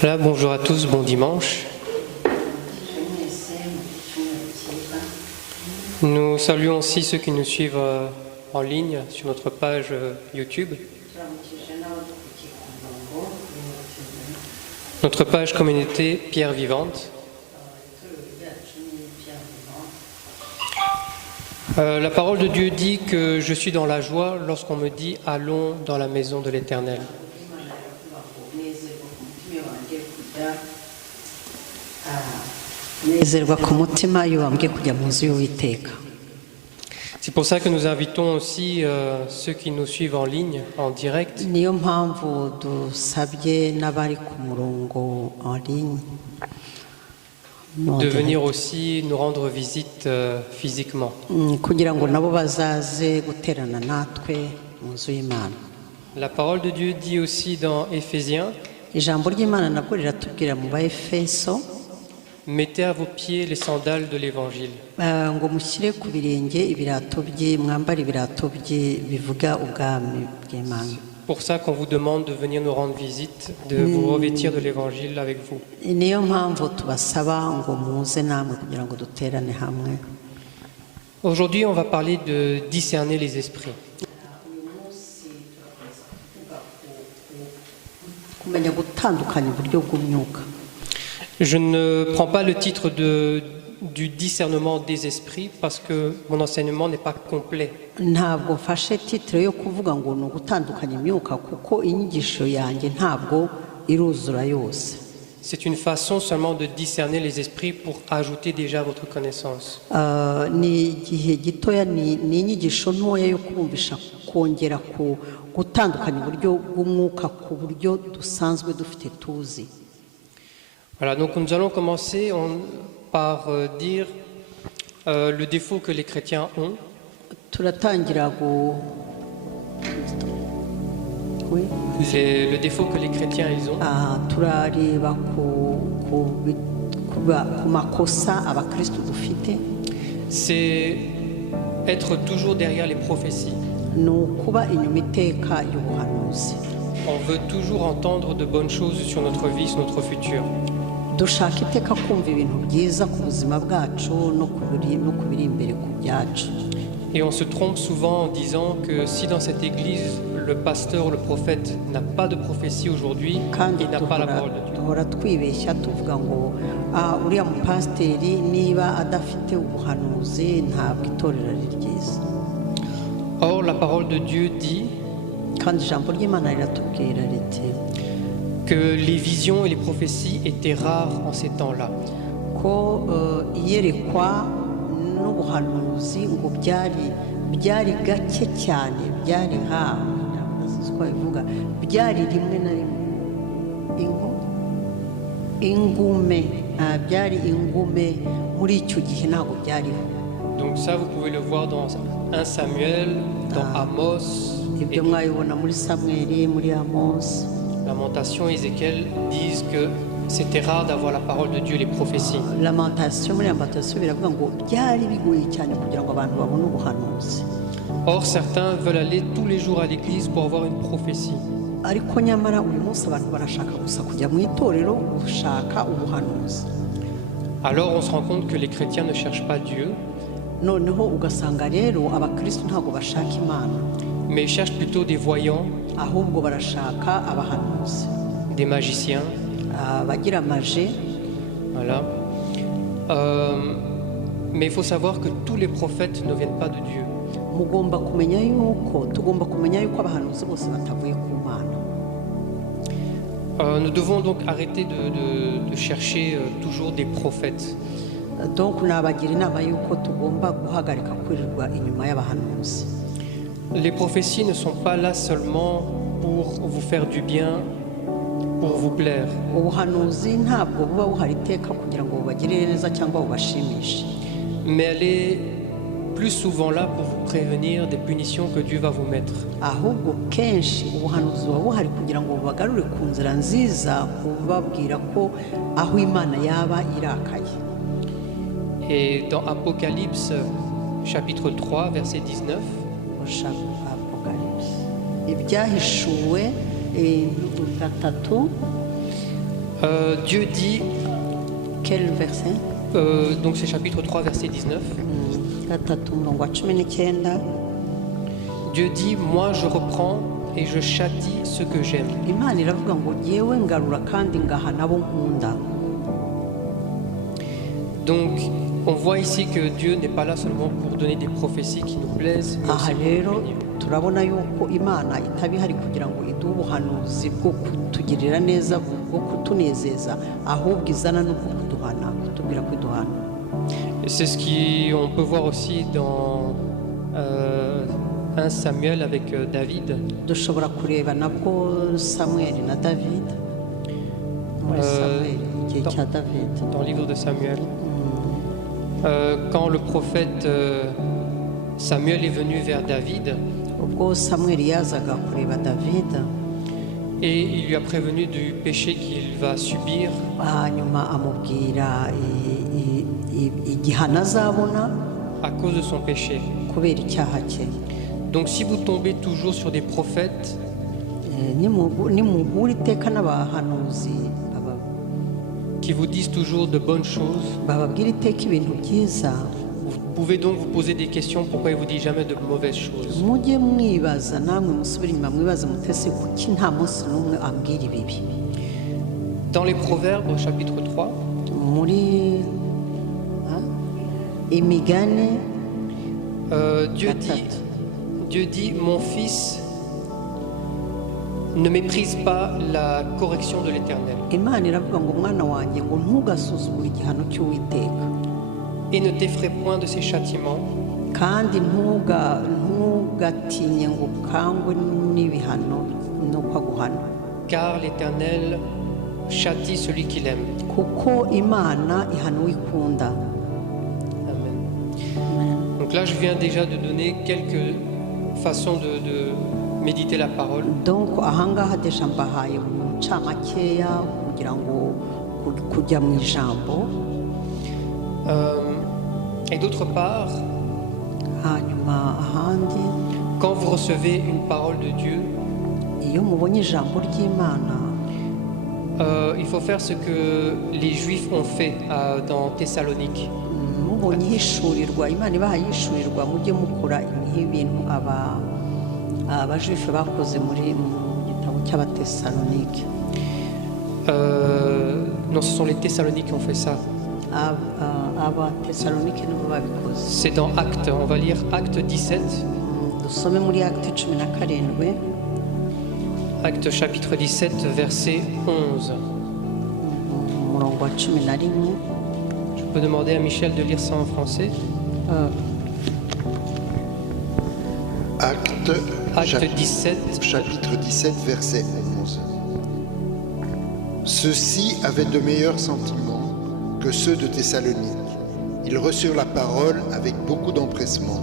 Voilà, bonjour à tous, bon dimanche. Nous saluons aussi ceux qui nous suivent en ligne sur notre page YouTube. Notre page communauté Pierre Vivante. La parole de Dieu dit que je suis dans la joie lorsqu'on me dit « Allons dans la maison de l'Éternel ». C'est pour ça que nous invitons aussi ceux qui nous suivent en ligne, en direct, de venir aussi nous rendre visite physiquement. La parole de Dieu dit aussi dans Éphésiens, mettez à vos pieds les sandales de l'Évangile. Pour ça qu'on vous demande de venir nous rendre visite, de vous revêtir de l'Évangile avec vous. Aujourd'hui, on va parler de discerner les esprits. Je ne prends pas le titre du discernement des esprits parce que mon enseignement n'est pas complet. C'est une façon seulement de discerner les esprits pour ajouter déjà à votre connaissance. Voilà, donc nous allons commencer par dire le défaut que les chrétiens ont. C'est le défaut que les chrétiens ils ont. C'est être toujours derrière les prophéties. On veut toujours entendre de bonnes choses sur notre vie, sur notre futur. Et on se trompe souvent en disant que si dans cette église, le pasteur ou le prophète n'a pas de prophétie aujourd'hui, il n'a pas la parole de Dieu. Or, la parole de Dieu dit que les visions et les prophéties étaient rares en ces temps-là. Donc ça, vous pouvez le voir dans 1 Samuel, dans Amos, et Lamentation et Ézéchiel disent que c'était rare d'avoir la parole de Dieu, les prophéties. Or, certains veulent aller tous les jours à l'église pour avoir une prophétie. Alors, on se rend compte que les chrétiens ne cherchent pas Dieu, mais ils cherchent plutôt des voyants, des magiciens. Voilà. Mais il faut savoir que tous les prophètes ne viennent pas de Dieu. Nous devons donc arrêter de chercher toujours des prophètes. Les prophéties ne sont pas là seulement pour vous faire du bien, pour vous plaire. Mais elle est plus souvent là pour vous prévenir des punitions que Dieu va vous mettre. Et dans Apocalypse chapitre 3 verset 19, Dieu dit... Quel verset? Donc c'est chapitre 3, verset 19. Dieu dit, moi je reprends et je châtie ce que j'aime. Donc on voit ici que Dieu n'est pas là seulement pour donner des prophéties qui nous plaisent, mais aussi pour nous bénir. turabona yuko Imana itabihari kugira ngo iduhe ubuhanuzi bwo kutugirira neza bwo kutunezeza ahubwo izana no kuduhana kutubwira kwiduhana. C'est ce qu'on peut voir aussi dans 1 Samuel avec David. Dushobora kureba nabwo Samuel na David. Dans le livre de Samuel. Quand le prophète Samuel est venu vers David, et il lui a prévenu du péché qu'il va subir, à cause de son péché. Donc si vous tombez toujours sur des prophètes qui vous disent toujours de bonnes choses, vous pouvez donc vous poser des questions, pourquoi il vous dit jamais de mauvaises choses. Dans les Proverbes, chapitre 3, Dieu dit, mon fils, ne méprise pas la correction de l'Éternel. Et ne t'effraie point de ses châtiments. Car l'Éternel châtie celui qu'il aime. Amen. Donc là, je viens déjà de donner quelques façons de méditer la parole. Et d'autre part, quand vous recevez une parole de Dieu, il faut faire ce que les Juifs ont fait dans Thessalonique. Non, ce sont les Thessaloniques qui ont fait ça. C'est dans Actes, on va lire Acte 17. Acte chapitre 17, verset 11. Je peux demander à Michel de lire ça en français. Acte 17. Chapitre 17, verset 11. Ceux-ci avaient de meilleurs sentiments que ceux de Thessalonique. Ils reçurent la parole avec beaucoup d'empressement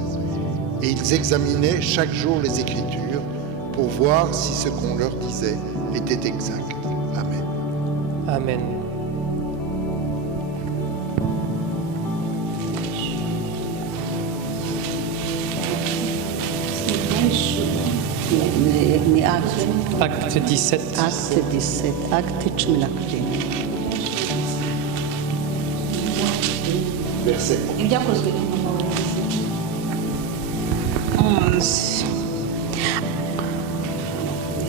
et ils examinaient chaque jour les Écritures pour voir si ce qu'on leur disait était exact. Amen. Amen. Acte 17. Verset 11.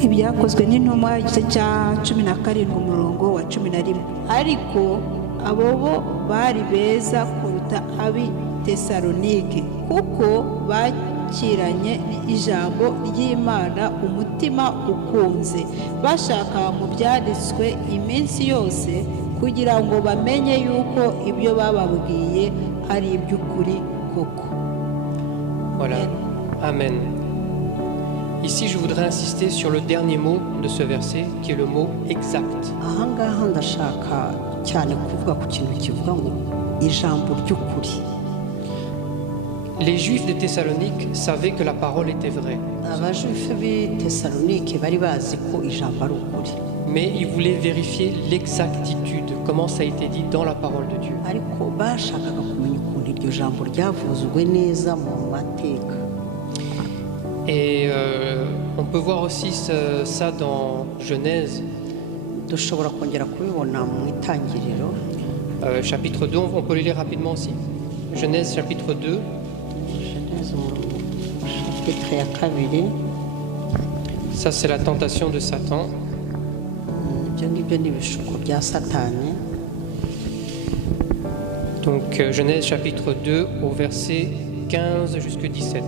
Ibyakozwe n'intumwa igice cya 17 umurongo wa 11. Ariko abo bo bari beza kuruta ab'i Tesalonike kuko bakiranye ijambo ry'Imana umutima ukunze, bashaka mu byanditswe iminsi yose kugira ngo bamenye yuko ibyo bababwiye ari iby'ukuri koko. Voilà. Amen. Ici, je voudrais insister sur le dernier mot de ce verset, qui est le mot exact. Les Juifs de Thessalonique savaient que la parole était vraie. Mais ils voulaient vérifier l'exactitude, comment ça a été dit dans la parole de Dieu. Et on peut voir aussi ça dans Genèse. dushobora kongera kubibona mu itangiriro chapitre 2, on peut le lire rapidement aussi. Genèse chapitre 2. Genèse chapitre ya kabiri. Ça, c'est la tentation de Satan. Ibyo ngibyo ni ibishuko bya satani. Donc Genèse chapitre 2 au verset 15 jusqu'à 17.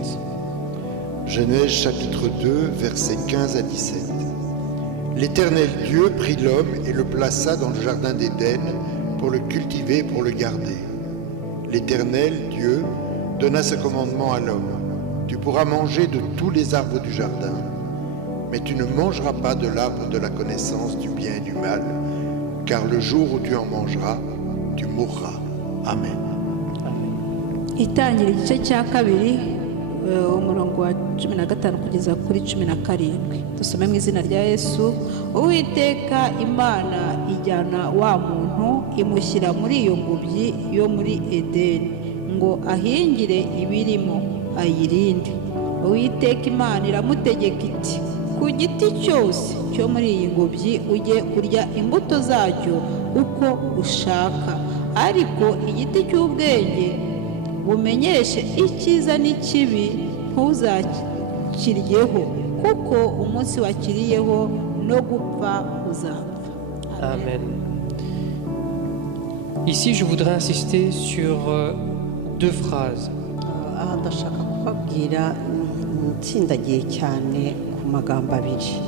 Genèse chapitre 2, versets 15 à 17. L'Éternel Dieu prit l'homme et le plaça dans le jardin d'Éden pour le cultiver et pour le garder. L'Éternel Dieu donna ce commandement à l'homme. Tu pourras manger de tous les arbres du jardin, mais tu ne mangeras pas de l'arbre de la connaissance du bien et du mal, car le jour où tu en mangeras, tu mourras. Amen. Itangira igice cya kabiri umurongo wa 15 kugeza kuri 17. Dusome mu izina rya Yesu. Uwiteka Imana ijyana wa muntu imushyira muri iyo ngobyi yo muri Edeni ngo ahingire ibirimo ayirinde. Uwiteka Imana iramutegeka iti ku giti cyose cyo muri iyi ngobyi ujye urya imbuto zacyo uko ushaka, ariko igiti cy'ubwenge bumenyeshe icyiza n'ikibi ntuzakiryeho, kuko umunsi wakiriyeho no gupfa uzapfa. Amen. Ici, je voudrais insister sur deux phrases. aha ndashaka kubabwira nsindagiye cyane ku magambo abiri.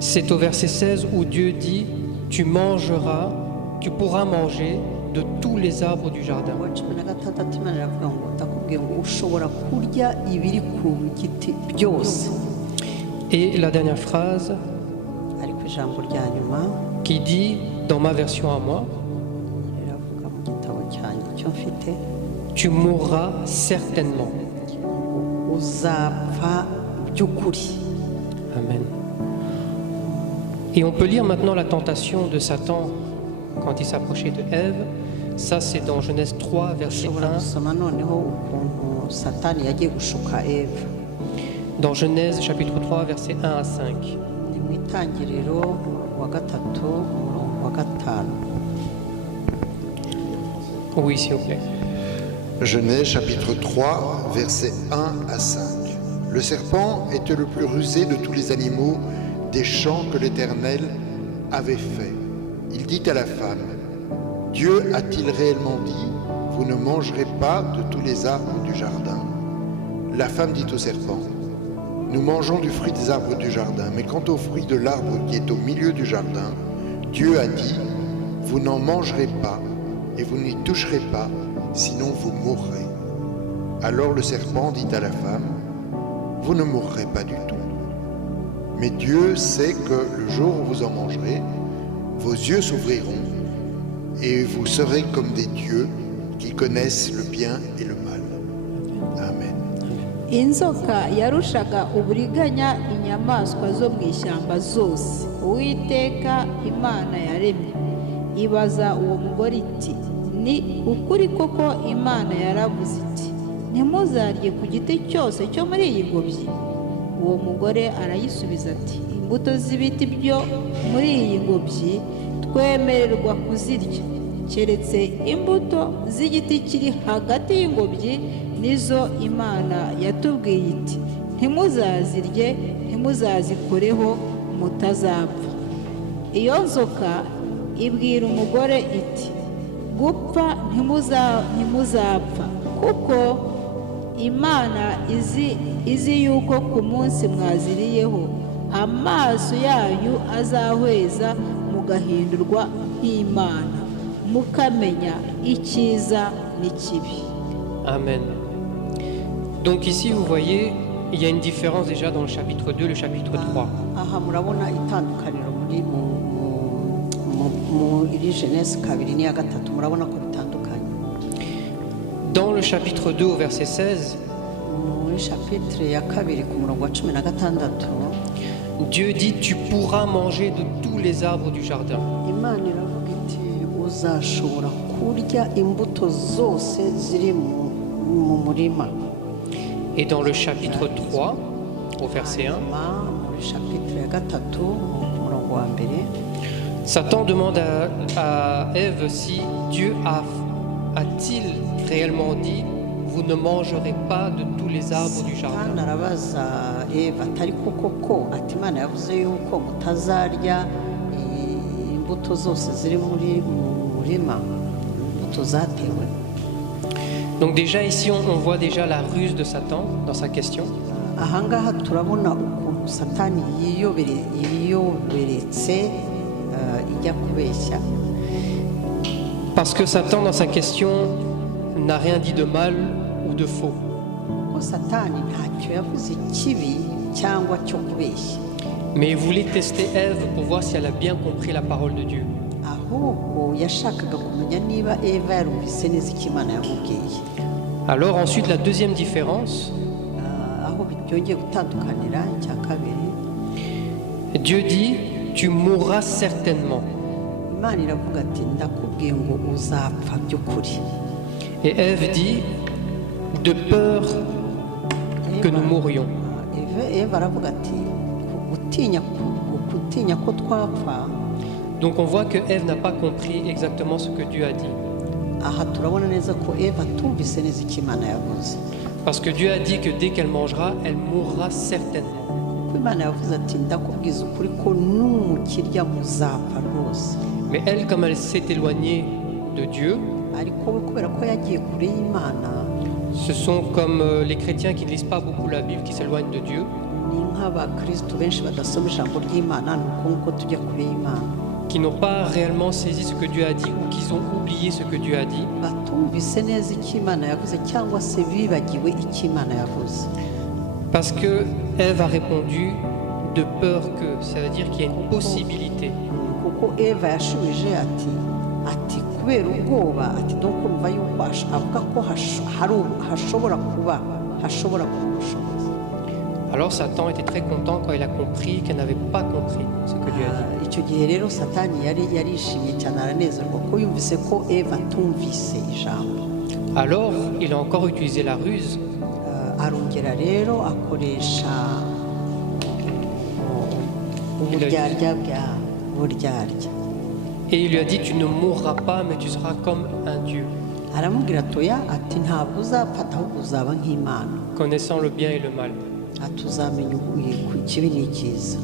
C'est au verset 16 où Dieu dit « Tu mangeras, tu pourras manger de tous les arbres du jardin. » Wa 16 Imana iravuga ngo ndakubwiye ngo ushobora kurya ibiri ku giti byose. Et la dernière phrase Ariko ijambo rya nyuma qui dit, dans ma version à moi, riravuga mu gitabo cyanjye cyo mfite, tu mourras certainement. uzapfa by'ukuri. Amen. Et on peut lire maintenant la tentation de Satan quand il s'approchait de Ève. Ça, c'est dans Genèse 3, verset ushobora 1. gusoma noneho ukuntu satani yagiye gushuka eva Dans Genèse chapitre 3, verset 1 à 5. ni mu itangiriro wa gatatu umurongo wa gatanu. Oui, s'il vous plaît. Genèse chapitre 3, versets 1 à 5. Le serpent était le plus rusé de tous les animaux des champs que l'Éternel avait fait. Il dit à la femme, « Dieu a-t-il réellement dit, vous ne mangerez pas de tous les arbres du jardin ?» La femme dit au serpent, « Nous mangeons du fruit des arbres du jardin, mais quant au fruit de l'arbre qui est au milieu du jardin, Dieu a dit, vous n'en mangerez pas et vous n'y toucherez pas, sinon vous mourrez. » Alors le serpent dit à la femme, « Vous ne mourrez pas du tout. Mais Dieu sait que le jour où vous en mangerez, vos yeux s'ouvriront et vous serez comme des dieux qui connaissent le bien et le mal. » Amen. Inzoka yarushaga uburiganya inyamaswa zo mu ishyamba zose Uwiteka Imana yaremye. Ibaza uwo mugore iti, ni ukuri koko Imana yaravuze iti, ntimuzarye ku giti cyose cyo muri iyi ngobyi? Uwo mugore arayisubiza ati, imbuto z'ibiti byo muri iyi ngobyi twemererwa kuzirya, keretse imbuto z'igiti kiri hagati y'ingobyi nizo Imana yatubwiye iti, ntimuzazirye, ntimuzazikoreho, mutazapfa. Iyo nzoka ibwira umugore iti, gupfa ntimuzapfa, kuko Imana izi yuko ku munsi mwaziriyeho amaso yanyu azahweza mugahindurwa nk'Imana, mukamenya icyiza n'ikibi. Amen. Donc ici, vous voyez, il y a une différence déjà dans le chapitre 2 et le chapitre 3. aha murabona itandukaniro muri Genèse kabiri n'iya gatatu, murabona ko bitandukanye. Dans le chapitre 2 au verset 16, Muri chapitre ya kabiri ku murongo wa 16 Dieu dit « Tu pourras manger de tous les arbres du jardin. Imana iravuga iti, uzashobora kurya imbuto zose ziri mu murima. » Et dans le chapitre 3 au verset 1, Muri chapitre ya gatatu ku murongo wa mbere, Satan demande à Ève si Dieu a-t-il réellement dit « Vous ne mangerez pas de tous les arbres du Satani jardin ». arabaza eva atari koko ati imana yavuze yuko mutazarya imbuto zose ziri mu murima imbuto zatewe. Donc déjà ici, on voit déjà la ruse de Satan dans sa question. Ahangaha turabona ukuntu satani yiyoberetse ijya kubeshya. Parce que Satan, dans sa question, n'a rien dit de mal ou de faux. Ko satani ntacyo yavuze ikibi cyangwa cyo kubeshya, Mais il voulait tester Ève pour voir si elle a bien compris la parole de Dieu. ahubwo yashakaga kumenya niba eva yarumvise neza icyo imana yamubwiye. Alors ensuite, la deuxième différence, Aho byongeye gutandukanira icya kabiri, Dieu dit « Tu mourras certainement ». imana iravuga ati ndakubwiye ngo uzapfa by'ukuri. Et Ève dit « De peur que nous mourions ». Eva aravuga ati gutinya ko twapfa. Donc on voit que Ève n'a pas compris exactement ce que Dieu a dit. Aha turabona neza ko eva atumvise neza icyo imana yavuze, Parce que Dieu a dit que dès qu'elle mangera, elle mourra certainement. kuko imana yavuze ati ndakubwiza ukuri ko numukirya muzapfa rwose. Mais elle, comme elle s'est éloignée de Dieu, ariko we kubera ko yagiye kure y'imana, ce sont comme les chrétiens qui ne lisent pas beaucoup la Bible, qui s'éloignent de Dieu, ni nk'abakristo benshi badasoma ijambo ry'imana, ni uko nguko tujya kure y'imana, qui n'ont pas réellement saisi ce que Dieu a dit ou qui ont oublié ce que Dieu a dit. batumvise neza icyo imana yavuze cyangwa se bibagiwe icyo imana yavuze. Parce que Ève a répondu de peur que, ça veut dire qu'il y a une possibilité. Kuko eva yashubije ati kubera ubwoba, ati no kumva yuko avuga ko hashobora kuba ubushobozi. Alors Satan était très content quand il a compris qu'elle n'avait pas compris ce que Dieu a dit. Icyo gihe rero satani yarishimye cyane, aranezerwa ko yumvise ko eva atumvise ijambo. Alors il a encore utilisé la ruse Arongera rero akoresha uburyarya buryarya, et il lui a dit tu ne mourras pas mais tu seras comme un Dieu, aramubwira atoya ati ntabwo uzapfa ahubwo uzaba nk'imana, connaissant le bien et le mal. ati uzamenya ikibi n'ikiza.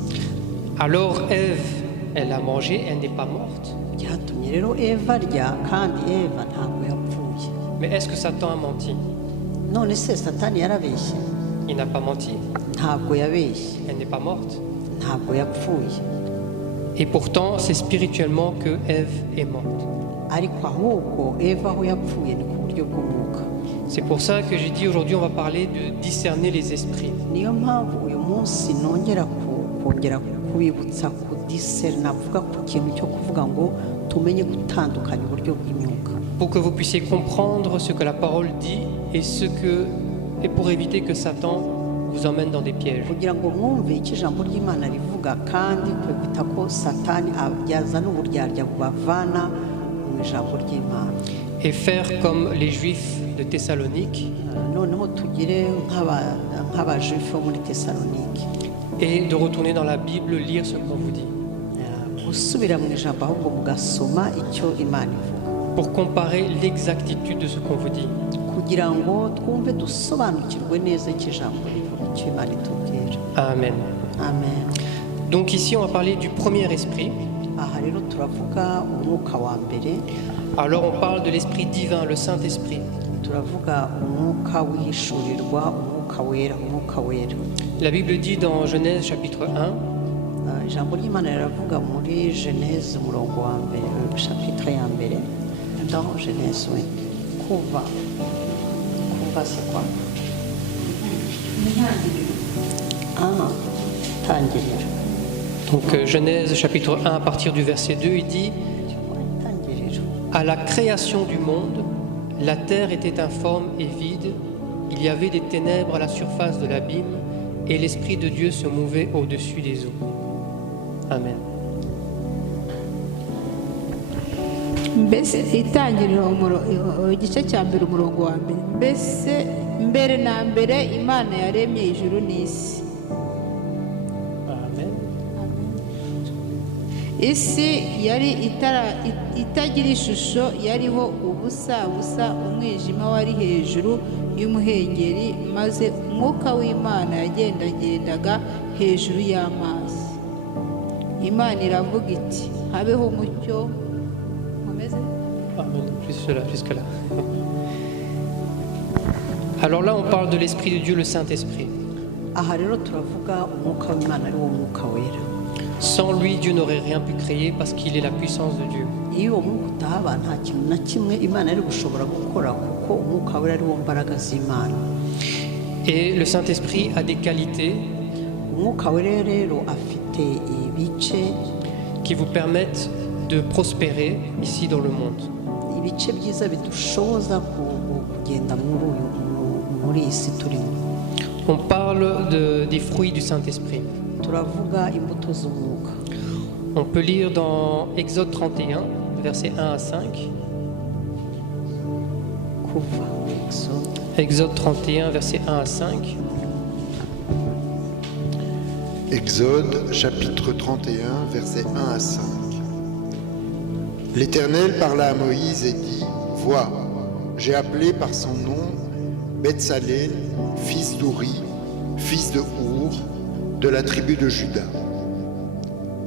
Alors Ève, elle a mangé, elle n'est pas morte. Byatumye rero eva arya, kandi eva ntabwo yapfuye. Mais est-ce que Satan a menti? None se satani yarabeshye? Il n'a pas menti. Ntabwo yabeshye, Elle n'est pas morte. ntabwo yapfuye. Et pourtant, c'est spirituellement que Ève est morte. Ariko ahubwo eva aho yapfuye ni ku buryo bw'umwuka. C'est pour ça que j'ai dit aujourd'hui on va parler de discerner les esprits. Niyo mpamvu uyu munsi nongera kongera kubibutsa kudiserina, navuga ku kintu cyo kuvuga ngo tumenye gutandukanya uburyo bw'imyuka, Pour que vous puissiez comprendre ce que la parole dit et pour éviter que Satan vous emmène dans des pièges. kugira ngo mwumve icyo ijambo ry'imana rivuga, kandi kwita ko satani yazana uburyarya bubavana mu ijambo ry'imana. Et faire comme les Juifs de Thessalonique Noneho tugire nk'abajuifu bo muri Tesalonike, et de retourner dans la Bible, lire ce qu'on vous dit. gusubira mu ijambo ahubwo mugasoma icyo imana ivuga, Pour comparer l'exactitude de ce qu'on vous dit. kugira ngo twumve dusobanukirwe neza icyo ijambo rivuga, icyo imana itubwira. Amen. Amen. Donc ici on va parler du premier esprit. Aha rero turavuga umwuka wa mbere, Alors on parle de l'esprit divin, le Saint-Esprit. turavuga umwuka w'ishurirwa, umwuka wera. La Bible dit dans Genèse chapitre 1, Ijambo ry'imana riravuga muri Genèse umurongo wa mbere, chapitre ya mbere, dans Genèse, we kuva c'est quoi? Tangiriro. donc Genèse chapitre 1 à partir du verset 2, il dit Tangiriro. à la création du monde, la terre était informe et vide, il y avait des ténèbres à la surface de l'abîme, et l'Esprit de Dieu se mouvait au-dessus des eaux. Amen. mbese itangiriro igice cya mbere umurongo wa mbere, mbese mbere na mbere imana yaremye ijuru n'isi. Amen. isi yari itagira ishusho, yariho ubusa umwijima wari hejuru y'umuhengeri, maze umwuka w'Imana yagendagendaga hejuru y'amazi. Imana iravuga iti habeho umucyo. Amen. Jusque là. Alors là, on parle de l'Esprit de Dieu, le Saint-Esprit. aha rero turavuga umwuka w'Imana ari wo mwuka wera. Sans lui, Dieu n'aurait rien pu créer parce qu'il est la puissance de Dieu. iyo uwo mwuka utahaba nta kintu na kimwe Imana yari gushobora gukora, kuko umwuka wera ari wo mbaraga z'Imana. Et le Saint-Esprit a des qualités umwuka wera rero afite ibice qui vous permettent de prospérer ici dans le monde. ibice byiza bidushoboza kugenda muri iyi si turimo. On parle des fruits du Saint-Esprit. turavuga imbuto z'umwuka. On peut lire dans Exode 31, versets 1 à 5. kuva Exode 31, versets 1 à 5. Exode chapitre 31, versets 1 à 5. L'Éternel parla à Moïse et dit, « Vois, j'ai appelé par son nom Betsalel, fils d'Ouri, fils de Our, de la tribu de Juda.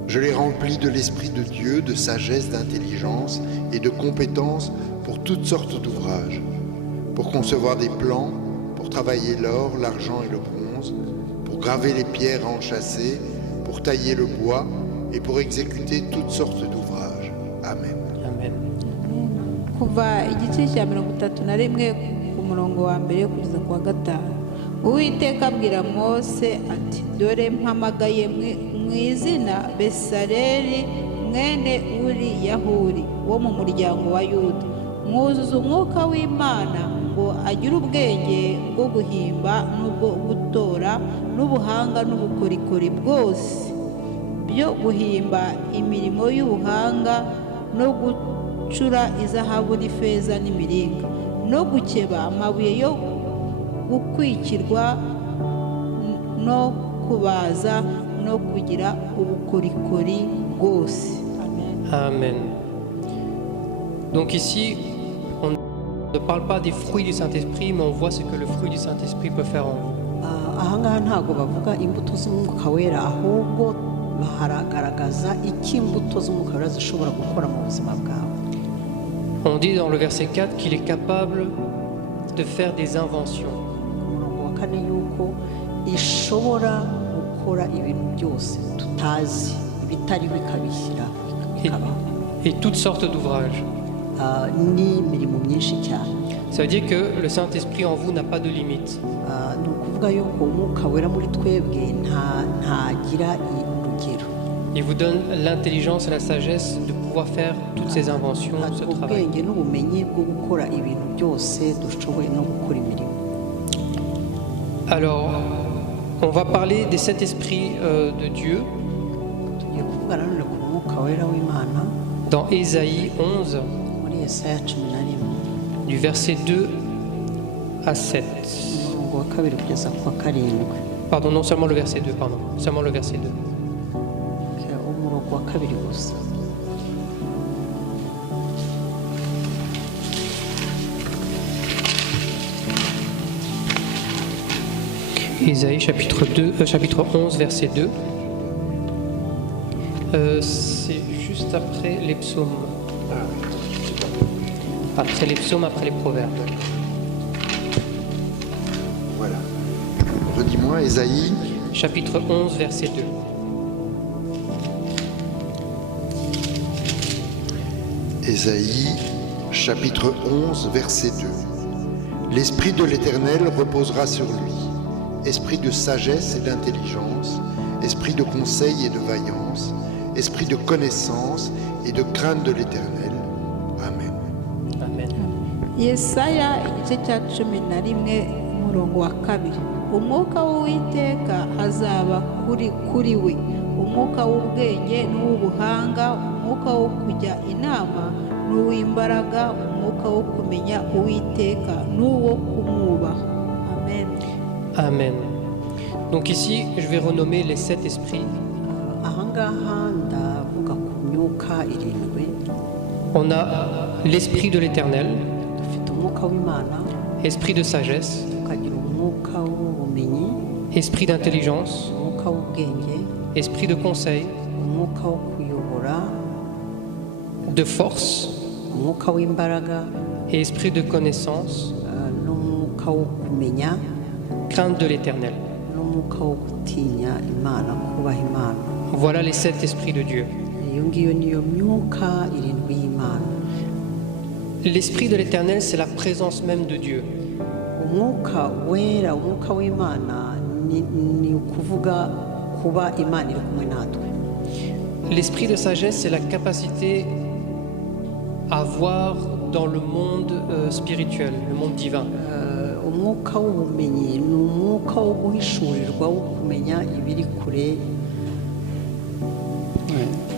Je l'ai rempli de l'Esprit de Dieu, de sagesse, d'intelligence et de compétence pour toutes sortes d'ouvrages, pour concevoir des plans, pour travailler l'or, l'argent et le bronze, pour graver les pierres à enchâsser, pour tailler le bois et pour exécuter toutes sortes d'ouvrages. Amen. Amen. kuva igice cya 31 ku murongo wa mbere kugeza ku wa 5. Uwiteka abwira Mose ati dore mpamagaye mu izina Besaleli mwene Uri Yahuri wo mu muryango wa Yuda, mwuzuza umwuka w'Imana ngo agire ubwenge bwo guhimba n'ubwo gutora n'ubuhanga n'ubukorikori bwose byo guhimba imirimo y'ubuhanga no gucura izahabu n'ifeza n'imiringa no gukeba amabuye yo gukwikirwa no kubaza no kugira ubukorikori bwose. Amen. Amen. Donc ici, on ne parle pas des fruits du Saint-Esprit, mais on voit ce que le fruit du Saint-Esprit peut faire en vous. ahangaha ntabwo bavuga imbuto z'umwuka wera, ahubwo baragaragaza icyo imbuto z'umwuka wera zishobora gukora mu buzima bwawe. On dit dans le verset 4 qu'il est capable de faire des inventions. ku murongo wa 4 yuko ishobora gukora ibintu byose tutazi, ibitari bikabishyira bikabaho, Et toutes sortes d'ouvrages. n'imirimo myinshi cyane. Ça veut dire que le Saint-Esprit en vous n'a pas de limite. ni ukuvuga yuko umwuka wera muri twebwe ntagira urugero. Il vous donne l'intelligence et la sagesse de pouvoir faire toutes ces inventions, ce travail. ubwenge n'ubumenyi bwo gukora ibintu byose dushoboye no gukora imirimo. Alors, on va parler des 7 esprits de Dieu tugiye kuvugana none ku mwuka wera w'Imana dans Ésaïe 11, muri Yesaya 11 du verset 2 à 7. umurongo wa 2 kugeza ku wa 7. Pardon, non seulement le verset 2, pardon, seulement le verset 2. umurongo wa 2 gusa. Ésaïe chapitre 11, verset 2. C'est juste après les psaumes. Après les psaumes, après les proverbes. Voilà. Redis-moi, Ésaïe, Chapitre 11, verset 2. Ésaïe, chapitre 11, verset 2. L'Esprit de l'Éternel reposera sur lui, esprit de sagesse et d'intelligence, esprit de conseil et de vaillance, esprit de connaissance et de crainte de l'Éternel. Amen. Amen. Yesaya igice cya 11 umurongo wa 2. Umwuka w'Uwiteka azaba kuri we, umwuka w'ubwenge n'uw'ubuhanga, umwuka wo kujya inama n'uw'imbaraga, umwuka wo kumenya Uwiteka n'uwo kumwubaha. Amen. Amen. Donc ici, je vais renommer les 7 esprits. ahangaha ndavuga ku imyuka irindwi. On a l'esprit de l'Éternel, Dufite umwuka w'Imana, esprit de sagesse, tukagira umwuka w'ubumenyi, esprit d'intelligence, umwuka w'ubwenge, esprit de conseil, umwuka wo kuyobora, de force umwuka w'imbaraga, et esprit de connaissance, n'umwuka wo kumenya, crainte de l'Éternel. n'umwuka wo gutinya Imana, kubaha Imana. Voilà les 7 esprits de Dieu. Iyo ngiyo niyo myuka irindwi y'Imana. L'esprit de l'Éternel, c'est la présence même de Dieu. Umwuka wera, umwuka w'Imana ni ukuvuga kuba Imana iri kumwe natwe. L'esprit de sagesse, c'est la capacité à voir dans le monde spirituel, le monde divin. Umwuka w'ubumenyi ni umwuka wo guhishurirwa, wo kumenya ibiri kure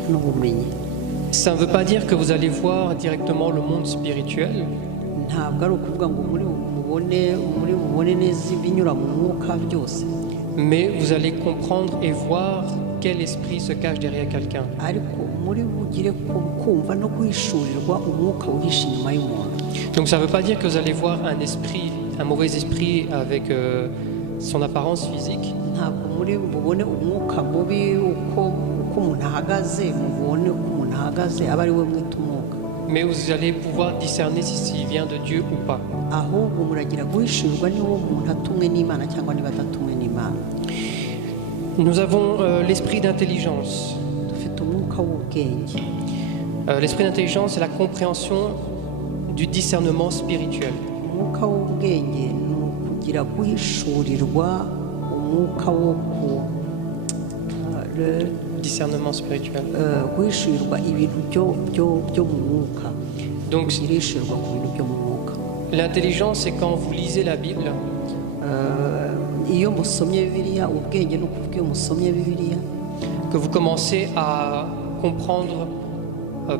n'ubumenyi. Ça ne veut pas dire que vous allez voir directement le monde spirituel, Ntabwo ari ukuvuga ngo muri bubone neza ibinyura mu mwuka byose, mais vous allez comprendre et voir quel esprit se cache derrière quelqu'un. ariko muri bugire kumva no guhishurirwa umwuka wihishe inyuma y'umuntu. Donc ça ne veut pas dire que vous allez voir un esprit, un mauvais esprit avec son apparence physique, Ntabwo muri bubone umwuka mubi uko umuntu ahagaze, mubone uko umuntu ahagaze aba ari we mwita umwuka, mais vous allez pouvoir discerner s'il vient de Dieu ou pas. ahubwo muragira guhishurirwa niba umuntu atumwe n'Imana cyangwa niba adatumwe n'Imana. Nous avons l'esprit d'intelligence. Dufite umwuka w'ubwenge. L'esprit d'intelligence, c'est la compréhension du discernement spirituel. Umwuka w'ubwenge ni ukugira guhishurirwa, umwuka wo Discernement spirituel. guhishurirwa ibintu byo mu mwuka, Donc guhishurirwa ku bintu byo mu mwuka. l'intelligence, c'est quand vous lisez la Bible, Iyo musomye Bibiliya, ubwenge ni ukuvuga iyo musomye Bibiliya, que vous commencez à comprendre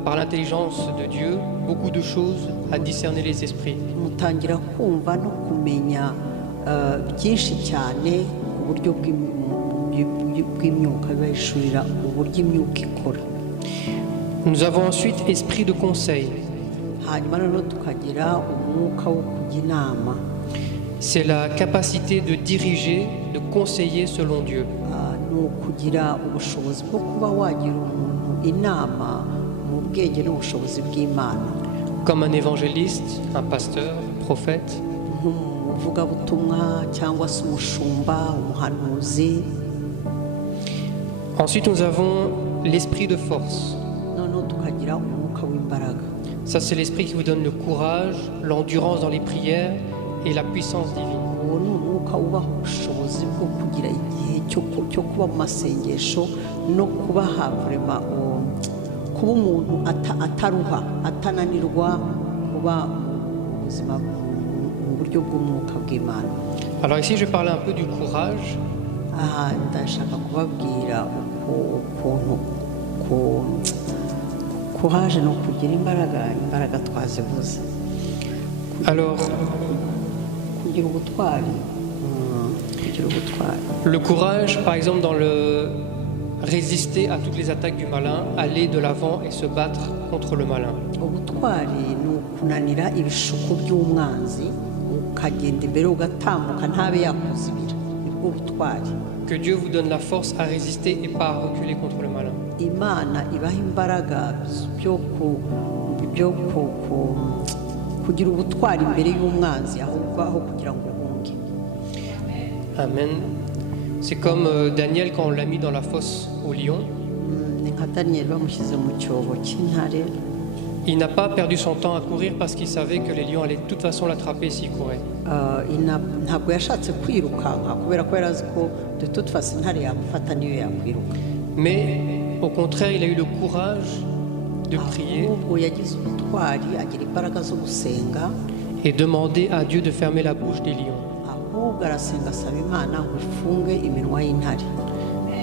par l'intelligence de Dieu beaucoup de choses, à discerner les esprits. mutangira kumva no kumenya byinshi cyane ku buryo bw'imyuka, bibahishurira uburyo imyuka ikora. Nous avons ensuite esprit de conseil. Hanyuma noneho tukagira umwuka wo kujya inama. C'est la capacité de diriger, de conseiller selon Dieu. Ni ukugira ubushobozi bwo kuba wagira umuntu inama mu bwenge n'ubushobozi bw'Imana, Comme un évangéliste, un pasteur, un prophète. nk'umuvugabutumwa cyangwa se umushumba, umuhanuzi. Ensuite, nous avons l'esprit de force. Noneho tukagira umwuka w'imbaraga. Ça, c'est l'esprit qui vous donne le courage, l'endurance dans les prières et la puissance divine. Uwo ni umwuka ubaha ubushobozi bwo kugira igihe cyo kuba mu masengesho no kubaha vrema, kuba umuntu ataruha, atananirwa, kuba mu buzima mu buryo bw'umwuka bw'Imana. Alors ici, je vais parler un peu du courage. Aha ndashaka kubabwira ukuntu kuhaje no kugira imbaraga twazivuze. Alors, Kugira ubutwari. le courage, par exemple, dans le résister à toutes les attaques du malin, aller de l'avant et se battre contre le malin. Ubutwari ni ukunanira ibishuko by'umwanzi, ukagenda imbere ugatambuka ntabe yakuzibira. Nibwo butwari. Que Dieu vous donne la force à résister et pas à reculer contre le malin. Imana ibaha imbaraga byo kugira ubutwari imbere y'umwanzi, ahubwo aho kugira ngo uhunge. Amen. C'est comme Daniel quand on l'a mis dans la fosse au lion. Ni nka Daniel bamushyize mu cyobo cy'intare. Il n'a pas perdu son temps à courir parce qu'il savait que les lions allaient de toute façon l'attraper s'il courait. Ntabwo yashatse kwirukanka kubera ko yari azi ko de toute façon intare yamufata niyo yakwiruka. Mais au contraire, il a eu le courage de prier Ahubwo yagize ubutwari, agira imbaraga zo gusenga, et demander à Dieu de fermer la bouche des lions. ahubwo arasenga asaba Imana ngo ifunge iminwa y'intare.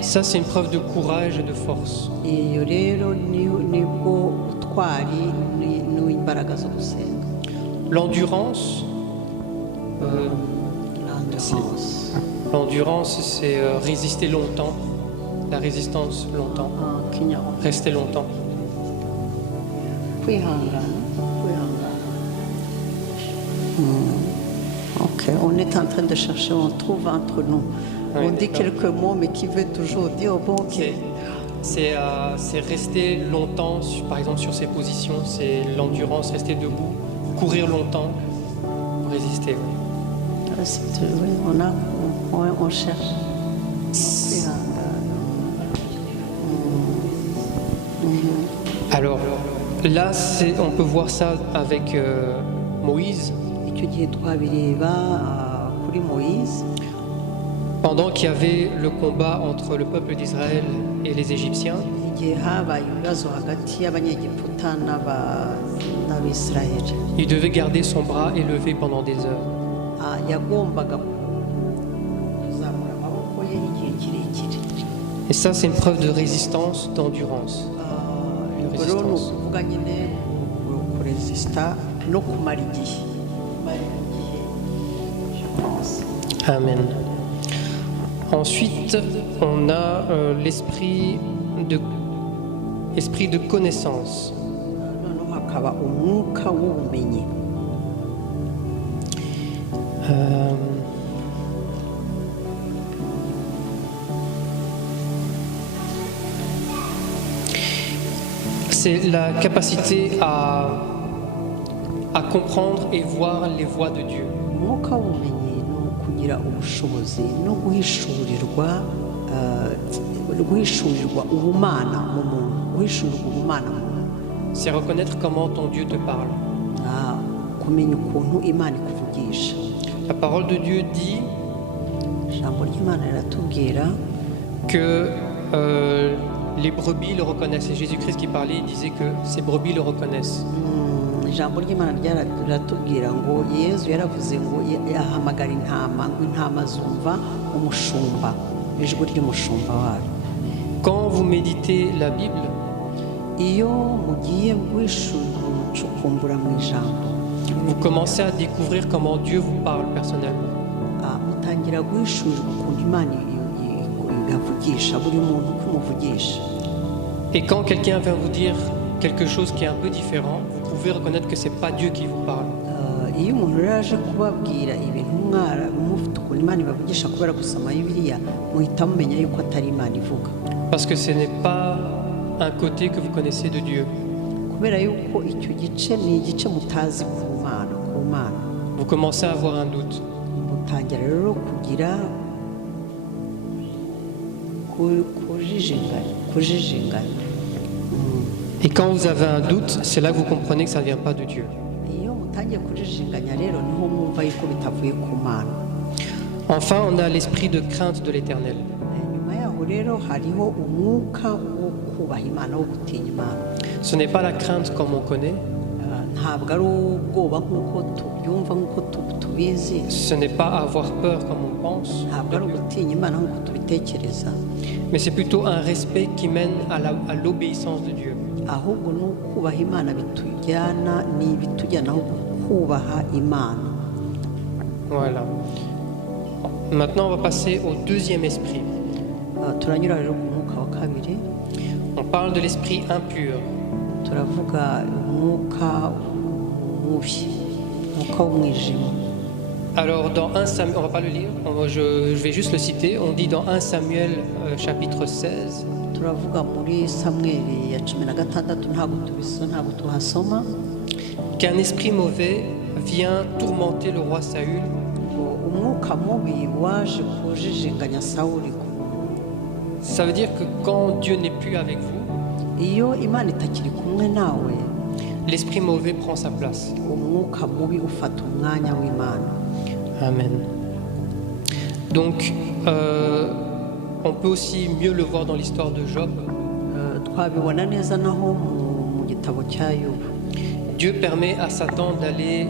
Ça, c'est une preuve de courage et de force. Iyo rero nibwo butwari n'imbaraga zo gusenga. L'endurance, l'endurance, c'est résister longtemps, la résistance longtemps, rester longtemps. kwihangana. Ok, on est en train de chercher, on trouve entre nous. Oui, On dit d'accord. quelques mots, mais qui veut toujours dire, oh, bon, ok. C'est rester longtemps, par exemple sur ses positions, c'est l'endurance, rester debout, courir longtemps pour résister. Ouais. Oui, on cherche. Kwihangana. Alors là, on peut voir ça avec Moïse, Icyo gihe twabireba kuri Moïse pendant qu'il y avait le combat entre le peuple d'Israël et les Égyptiens. igihe habaye ibibazo hagati y'abanyegiputa n'abisirayeli. Il devait garder son bras élevé pendant des heures. Yagombaga kuzamura amaboko ye igihe kirekire. Et ça, c'est une preuve de résistance, d'endurance. Ubwo rero ni ukuvuga nyine kurezisita no kumara igihe. Je pense. Amen. Ensuite, on a l'esprit de connaissance. Noneho hakaba umwuka w'ubumenyi. C'est la capacité à comprendre et voir les voies de Dieu. Umwuka w'ubumenyi ni ukugira ubushobozi no guhishurirwa ubumana mu muntu, guhishurirwa ubumana mu muntu. C'est reconnaître comment ton Dieu te parle. Kumenya ukuntu Imana ikuvugisha. La parole de Dieu dit Ijambo ry'Imana riratubwira que les brebis le reconnaissent. Et Jésus-Christ qui parlait, il disait que ces brebis le reconnaissent. ijambo ry'Imana riratubwira ngo Yezu yaravuze ngo yahamagara intama, ngo intama zumva umushumba, ijwi ry'umushumba wayo. Quand vous méditez la Bible, Iyo mugiye gucukumbura mu ijambo, vous commencez à découvrir comment Dieu vous parle personnellement. mutangira guhishurirwa ukuntu Imana igavugisha buri muntu uko imuvugisha. Et quand quelqu'un vient vous dire quelque chose qui est un peu différent, vous pouvez reconnaître que c'est pas Dieu qui vous parle. Iyo umuntu rero aje kubabwira ibintu mufite ukuntu Imana ibavugisha kubera gusoma Bibiliya, muhita mumenya yuko atari Imana ivuga. Parce que ce n'est pas un côté que vous connaissez de Dieu. Kubera yuko icyo gice ni igice mutazi ku Mana. Vous commencez à avoir un doute. Mutangira rero kugira kujijinganya. Et quand vous avez un doute, c'est là que vous comprenez que ça ne vient pas de Dieu. Iyo mutangiye kujijinganya rero niho mwumva yuko bitavuye ku Mana. Enfin, on a l'esprit de crainte de l'Éternel. Nyuma yaho rero hariho umwuka wo kubaha Imana, wo gutinya Imana. Ce n'est pas la crainte comme on connaît. Ntabwo ari ubwoba nk'uko tubyumva, nk'uko tubizi. Ce n'est pas avoir peur comme on pense. Ntabwo ari ugutinya Imana nk'uko tubitekereza. Mais c'est plutôt un respect qui mène à l'obéissance de Dieu. Ahubwo ni ukubaha Imana bitujyana aho kubaha Imana. Voilà. Maintenant, on va passer au deuxième esprit. Turanyura rero ku mwuka wa kabiri. On parle de l'esprit impur. Turavuga umwuka mubi, umwuka w'umwijima. Alors, dans 1 Samuel, on ne va pas le lire, je vais juste le citer. On dit dans 1 Samuel chapitre 16. Turavuga muri Samweli ya 16, ntabwo tuhasoma. Qu'un esprit mauvais vient tourmenter le roi Saül. Umwuka mubi waje kujijinganya Sawuli. Ça veut dire que quand Dieu n'est plus avec vous, iyo Imana itakiri kumwe nawe, l'esprit mauvais prend sa place. umwuka mubi ufata umwanya w'Imana. Amen. Donc, on peut aussi mieux le voir dans l'histoire de Job. Twabibona neza naho mu gitabo cya Yobu. Dieu permet à Satan d'aller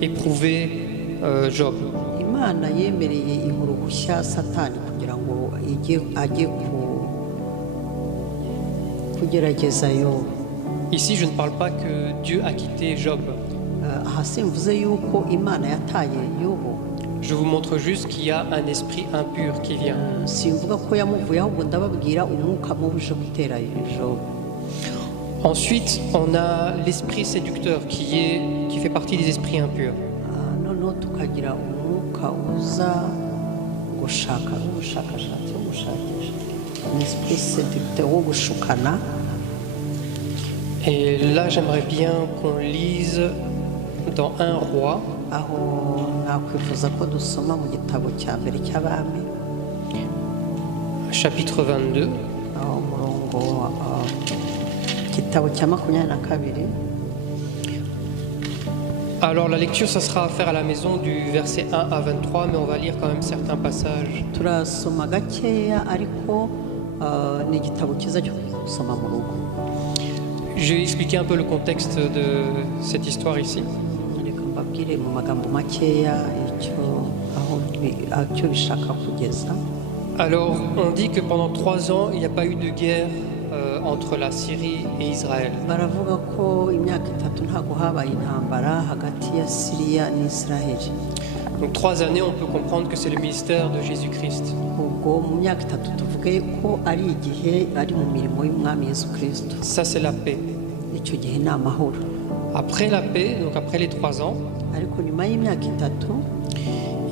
éprouver Job. Imana yemereye uruhushya Satani kugira ngo ajye kugerageza Yobu. Ici, je ne parle pas que Dieu a quitté Job. Aha simvuze yuko Imana yataye Yobu. Je vous montre juste qu'il y a un esprit impur qui vient. Simvuga ko yamuvuye, ahubwo ndababwira umwuka mubi uje gutera Yobu. Ensuite, on a l'esprit séducteur qui fait partie des esprits impurs. noneho tukagira umwuka uza gushaka n'ubushakashatsi wo gushakisha l'esprit séducteur wo gushukana. Et là, j'aimerais bien qu'on lise dans 1 Roi, aho nakwifuza ko dusoma mu gitabo cya mbere cy'abami chapitre 22, aho umurongo igitabo cya 22. Alors la lecture, ça sera à faire à la maison du verset 1 à 23, mais on va lire quand même certains passages. turasoma gakeya ariko ni igitabo cyiza cyo gusoma mu rugo. Je vais expliquer un peu le contexte de cette histoire ici. reka mbabwire mu magambo makeya icyo bishaka kugeza. Alors on dit que pendant 3 ans, il n'y a pas eu de guerre entre la Syrie et Israël. baravuga ko imyaka 3 ntabwo habaye intambara hagati ya Siriya n'Isiraheli. Donc 3 années, on peut comprendre que c'est le ministère de Jésus-Christ. ubwo mu myaka 3 tuvuge ko ari igihe ari mu mirimo y'umwami Yesu Kristo. Ça, c'est la paix. icyo gihe ni amahoro. Après la paix, donc après les 3 ans, ariko nyuma y'imyaka 3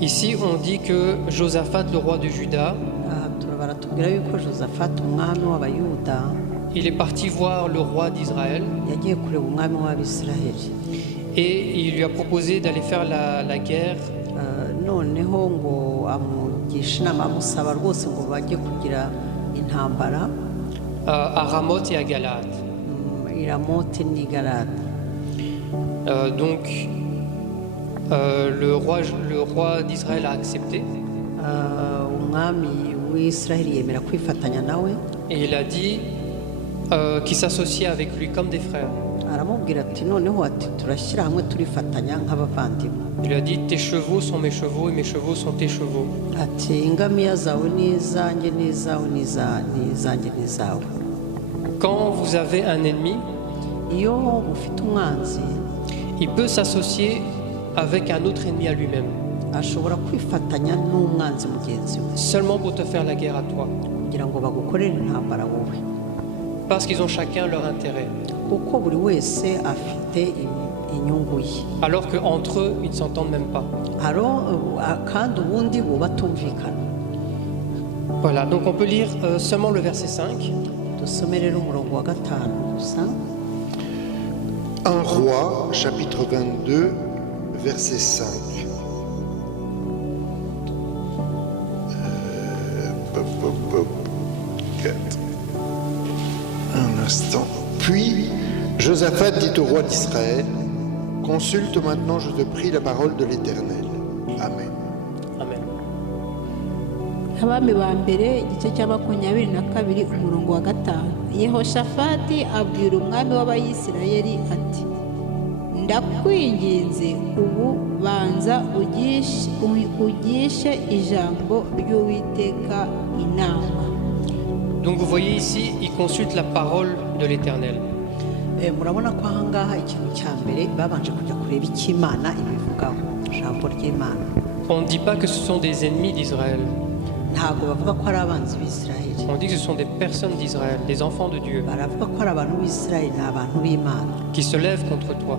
ici on dit que Josaphat, le roi de Juda, baratubwira yuko Josafati umwami w'abayuda il est parti voir le roi d'Israël yagiye kureba umwami w'Abisiraheli. et il lui a proposé d'aller faire la guerre noneho ngo amugisha inama amusaba rwose ngo bajye kugira intambara à Ramoth et à Galade. i Ramote n'i Galadi. Donc le roi d'Israël a accepté umwami w'Isiraheli yemera kwifatanya nawe et il a dit qu'il s'associait avec lui comme des frères. aramubwira ati noneho ati turashyira hamwe turifatanya nk'abavandimwe. Il lui a dit tes chevaux sont mes chevaux et mes chevaux sont tes chevaux. ati ingamiya zawe ni izanjye n'izawe n'izanjye n'izawe. Quand vous avez un ennemi, iyo ufite umwanzi il peut s'associer avec un autre ennemi à lui-même, ashobora kwifatanya n'umwanzi mugenzi we seulement pour te faire la guerre à toi, kugira ngo bagukorere intambara wowe, parce qu'ils ont chacun leur intérêt, kuko buri wese afite inyungu ye, alors qu'entre eux, ils ne s'entendent même pas. kandi ubundi bo batumvikana. Voilà, donc on peut lire seulement le verset 5. dusome rero umurongo wa 5 gusa. 1 Roi, chapitre 22, verset 5. Un instant. Puis Josaphat dit au roi d'Israël, consulte maintenant, je te prie, la parole de l'Éternel. Amen. Amen. abami ba mbere igice cya 22 umurongo wa 5. Yehoshafati abwira umwami w'Abayisirayeli ati ndakwinginze ubu banza ugishe ijambo ry'Uwiteka inama. Donc vous voyez ici, il consulte la parole de l'Éternel. murabona ko ahangaha ikintu cya mbere babanje kujya kureba icyo Imana ibivugaho, ijambo ry'Imana. On ne dit pas que ce sont des ennemis d'Israël. ntabwo bavuga ko ari abanzi b'Isiraheli, On dit que ce sont des personnes d'Israël, des enfants de Dieu, baravuga ko ari abantu b'Isiraheli, ni abantu b'Imana qui se lèvent contre toi.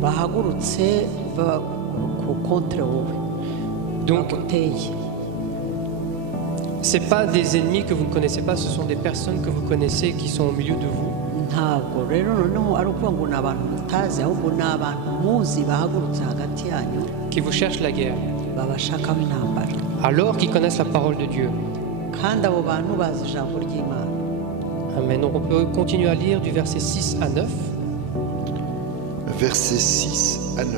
bahagurutse ku kontre wowe, Donc baguteye. ce n'est pas des ennemis que vous ne connaissez pas, ce sont des personnes que vous connaissez qui sont au milieu de vous. ntabwo rero noneho ari ukuvuga ngo ni abantu mutazi, ahubwo ni abantu muzi bahagurutse hagati yanyu, Qui vous cherchent la guerre, babashakaho intambara, alors qu'ils connaissent la parole de Dieu. kandi abo bantu bazi ijambo ry'Imana. Amen. Donc on peut continuer à lire du verset 6 à 9. Versets 6 à 9.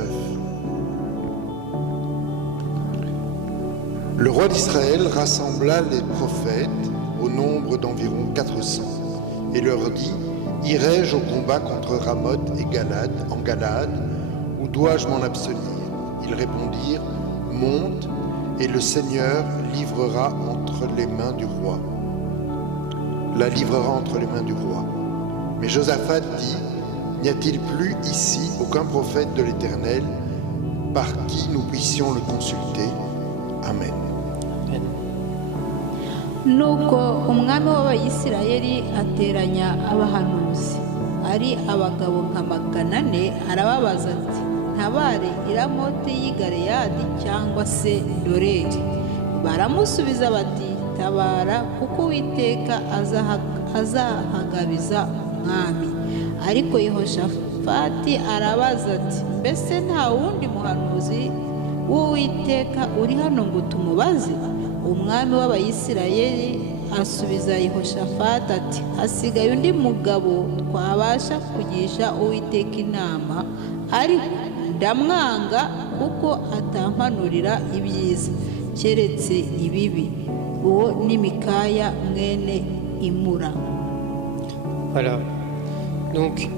Le roi d'Israël rassembla les prophètes au nombre d'environ 400 et leur dit, irai-je au combat contre Ramoth et Galade, en Galade, ou dois-je m'en abstenir? Ils répondirent, monte, et le Seigneur livrera entre les mains du roi. La livrera entre les mains du roi. Mais Josaphat dit, n'y a-t-il plus ici aucun prophète de l'Éternel par qui nous puissions le consulter? Amen. Amen. nuko umwami w'Abayisirayeli ateranya abahanuzi ari abagabo nka 400, arababaza ati ntabare i Ramoti y'i Galeyadi cyangwa se Doreri? Baramusubiza bati tabara, kuko Uwiteka azahagabiza umwami. Ariko Yehoshafati arabaza ati mbese nta wundi muhanuzi w'Uwiteka uri hano ngo tumubaze? Umwami w'Abayisirayeli asubiza Yehoshafati ati hasigaye undi mugabo twabasha kugisha Uwiteka inama, ariko ndamwanga kuko atampanurira ibyiza keretse ibibi. Uwo ni Mikaya mwene Imura. Voilà. Donc,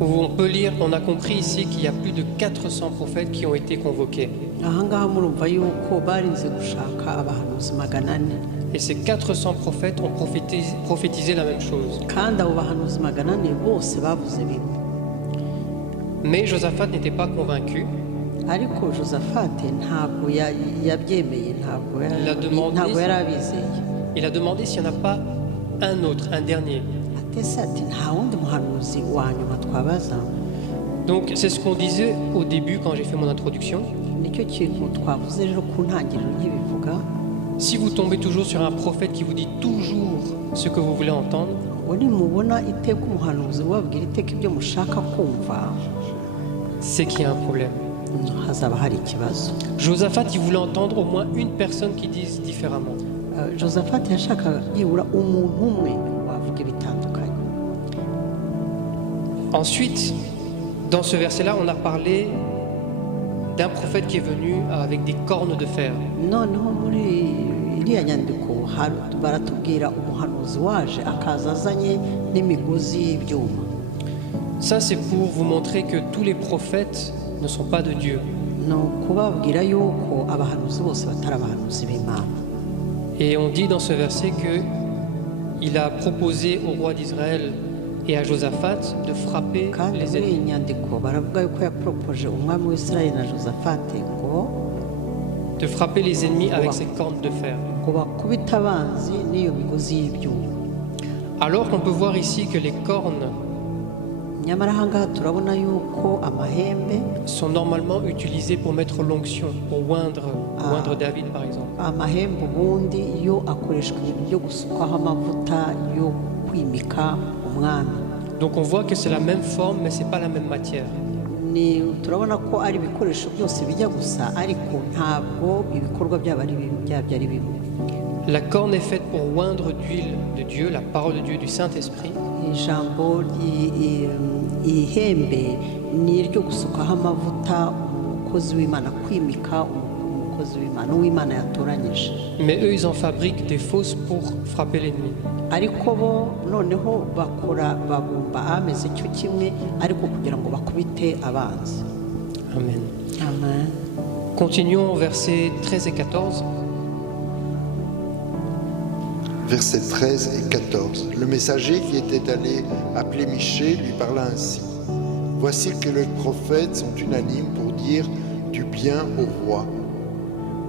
on peut lire, on a compris ici qu'il y a plus de 400 prophètes qui ont été convoqués. ahangaha murumva yuko barinze gushaka abahanuzi 400, Et ces 400 prophètes ont prophétisé la même chose. kandi abo bahanuzi 400 bose bavuze bimwe. Mais Josaphat n'était pas convaincu. Ariko Josafate ntabwo yabyemeye, Il a demandé- ntabwo yari abizeye. Il a demandé s'il n'y en a pas un autre, un dernier. Atese ati nta wundi muhanuzi wa nyuma twabaza. Donc c'est ce qu'on disait au début quand j'ai fait mon introduction. Nicyo kintu twavuze rero ku ntangiriro nkibivuga. Si vous tombez toujours sur un prophète qui vous dit toujours ce que vous voulez entendre, ngo nimubona iteka umuhanuzi wabwira iteka ibyo mushaka kumva, c'est qu'il y a un problème. hazaba hari ikibazo. Josaphat, il voulait entendre au moins une personne qui dise différemment. Josafate yashakaga byibura umuntu umwe wavuga ibitandukanye. Ensuite, dans ce verset-là, on a parlé d'un prophète qui est venu avec des cornes de fer. Noneho muri iriya nyandiko baratubwira umuhanuzi waje akaza azanye n'imigozi y'ibyuma. Ça, c'est pour vous montrer que tous les prophètes ne sont pas de Dieu. Ni ukubabwira yuko abahanuzi bose batari abahanuzi b'Imana. Et on dit dans ce verset qu'il a proposé au roi d'Israël et à Josaphat de frapper Kandi les muri iyi ennemis. nyandiko baravuga yuko yaporopoje umwami w'Isirayeli na Josafate ngo De frapper les ennemis avec ses cornes de fer. bakubite abanzi n'iyo migozi y'ibyuma. Alors qu'on peut voir ici que les cornes Nyamara ahangaha turabona yuko amahembe sont normalement utilisées pour mettre l'onction, pour oindre David par exemple. amahembe ubundi yo akoreshwa ibintu byo gusukwaho amavuta yo kwimika umwami. Donc on voit que c'est la même forme, mais c'est pas la même matière. Turabona ko ari ibikoresho byose bijya gusa, ariko ntabwo ibikorwa byabo ari bimwe. La corne est faite pour oindre d'huile de Dieu, la parole de Dieu, du Saint-Esprit. Ijambo ihembe ni iryo gusukaho amavuta umukozi w'Imana, kwimika umukozi w'Imana uw'Imana yatoranyije. Mais eux, ils en fabriquent des fausses pour frapper l'ennemi. Ariko bo noneho babumba ameze cyo kimwe, ariko kugira ngo bakubite abanzi. Amen. Amen. Continuons au verset 13 et 14. Versets 13 et 14. Le messager qui était allé appeler Michée lui parla ainsi. Voici que les prophètes sont unanimes pour dire du bien au roi.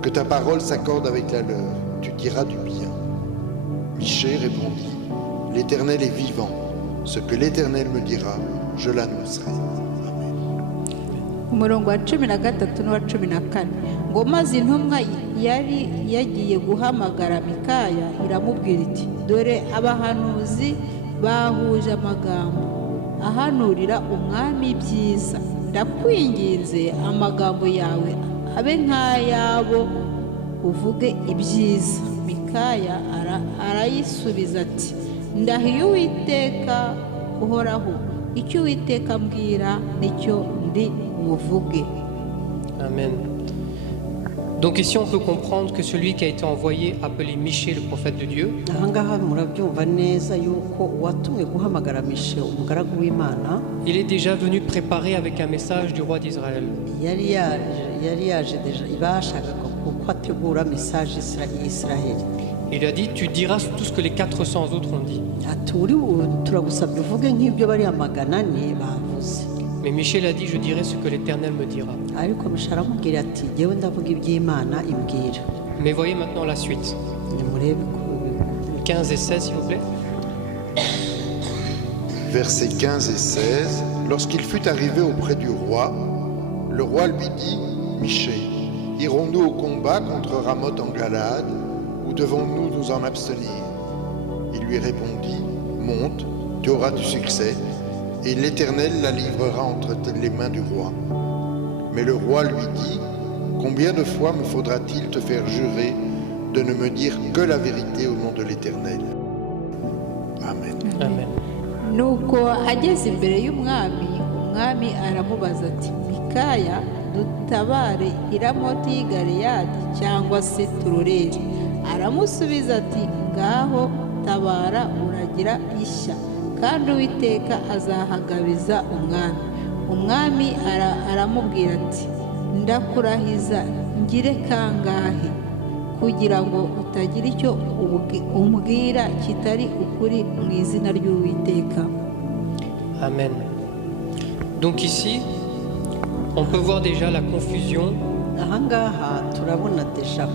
Que ta parole s'accorde avec la leur, tu diras du bien. Michée répondit, l'Éternel est vivant. Ce que l'Éternel me dira, je l'annoncerai. Umurongo wa 13 n'uwa 14 ngo maze intumwa yari yagiye guhamagara Mikaya iramubwira iti dore abahanuzi bahuje amagambo ahanurira umwami ibyiza, ndakwinginze amagambo yawe abe nk'ayabo uvuge ibyiza. Mikaya arayisubiza ati ndahiye Uwiteka uhoraho, icyo Uwiteka ambwira nicyo ndi buvuge. Amen. Donc ici, on peut comprendre que celui qui a été envoyé, appelé Michée, le prophète de Dieu, Ahangaha murabyumva neza yuko uwatumwe guhamagara Mishe umugaragu w'Imana il est déjà venu préparer avec un message du roi d'Israël. yari yaje deja bashakaga kuko ategura message y'Isiraheli. Il lui a dit, tu diras tout ce que les 400 autres ont dit. Ati turagusabye uvuge nk'ibyo bari 400 bavuze. Mais Michel a dit, je dirai ce que l'Éternel me dira. Ariko Mishe aramubwira ati jyewe ndavuga iby'Imana imbwira. Mais voyez maintenant la suite. Nimurebe 15 et 16, s'il vous plaît. Versets 15 et 16. Lorsqu'il fut arrivé auprès du roi, le roi lui dit, Michée, irons-nous au combat contre Ramoth en Galade, ou devons-nous nous en abstenir? Il lui répondit, monte, tu auras du succès, et l'Éternel la livrera entre les mains du roi. Mais le roi lui dit, combien de fois me faudra-t-il te faire jurer de ne me dire que la vérité au nom de l'Éternel? Amen. Amen. nuko ageze imbere y'umwami umwami aramubaza ati mikaya dutabare i ramoti y'i galeyadi cyangwa se turorere? Aramusubiza ati ngaho tabara uragira ishya kandi uwiteka azahagabiza umwami. Umwami aramubwira ati ndakurahiza ngire kangahe kugira ngo utagira icyo umbwira kitari ukuri mu izina ry'uwiteka. Amen. Donc ici, on peut voir déjà la confusion ahangaha turabona deja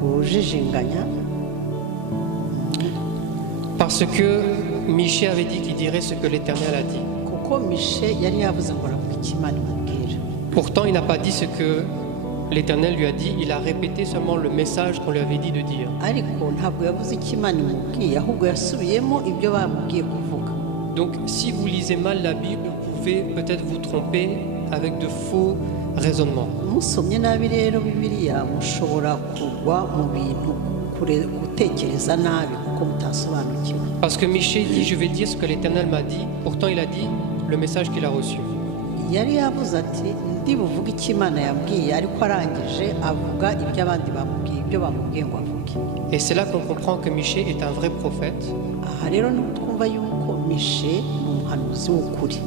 kujijinganya parce que Michée avait dit qu'il dirait ce que l'Éternel a dit. kuko mishe yari yavuze ngo aravuga icyo Imana imubwira. Pourtant, il n'a pas dit ce que l'Éternel lui a dit, il a répété seulement le message qu'on lui avait dit de dire. ariko ntabwo yavuze icyo Imana imubwiye ahubwo yasubiyemo ibyo bamubwiye kuvuga. Donc, si vous lisez mal la Bible, vous pouvez peut-être vous tromper avec de faux raisonnements. musomye nabi rero bibiliya mushobora kugwa mu bintu gutekereza nabi kuko mutasobanukiwe. Parce que Michée dit, je vais dire ce que l'Éternel m'a dit, pourtant il a dit le message qu'il a reçu. yari yavuze ati ndi buvuge icyo Imana yabwiye ariko arangije avuga ibyo abandi bamubwiye ibyo bamubwiye ngo avuge. Et c'est là qu'on comprend que Michée est un vrai prophète, aha rero niho twumva yuko mishe ni umuhanuzi w'ukuri,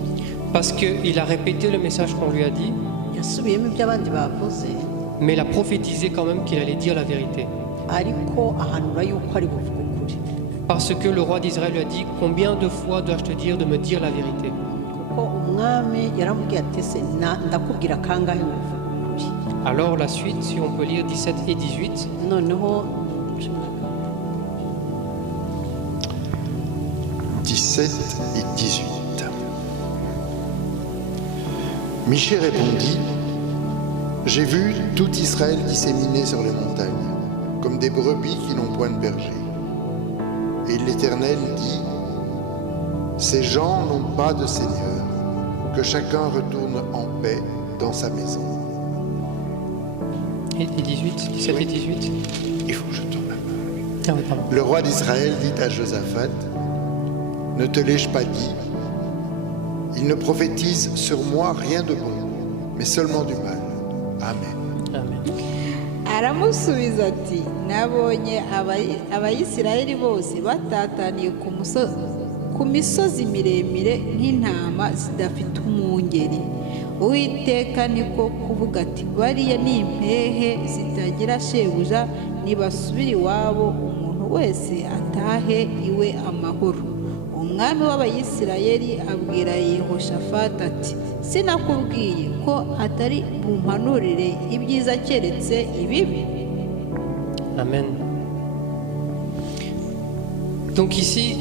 parce qu'il a répété le message qu'on lui a dit, yasubiyemo ibyo abandi bavuze mais il a prophétisé quand même qu'il allait dire la vérité. ariko ahanura yuko ari buvuge ukuri. Parce que le roi d'Israël lui a dit, combien de fois dois-je te dire de me dire la vérité? kuko umwami yaramubwiye ati se ndakubwira kangahe ngo uvuge ukuri. Alors la suite, si on peut lire 17 et 18, noneho 17 et 18. Michée répondit, j'ai vu tout Israël disséminé sur les montagnes, comme des brebis qui n'ont point de berger. Et l'Éternel dit, ces gens n'ont pas de Seigneur, que chacun retourne en paix dans sa maison. et 18, 17 et 18. Il faut que je tourne la page. Ah oui, pardon. Le roi d'Israël dit à Josaphat, ne te l'ai-je pas dit? Il ne prophétise sur moi rien de bon, mais seulement du mal. Amen. Amen. Aramusubiza ati nabonye abayisiraheli bose batataniye ku misozi miremire nk'intama zidafite umwungeri. Uwiteka niko kuvuga ati bariya ni impehe zitagira shebuja, nibasubire iwabo umuntu wese atahe iwe amahoro. Umwami w'abayisirayeli abwira Yehoshafati ati sinakubwiye ko atari bumpanurire ibyiza keretse ibibi? Amen. Donc ici,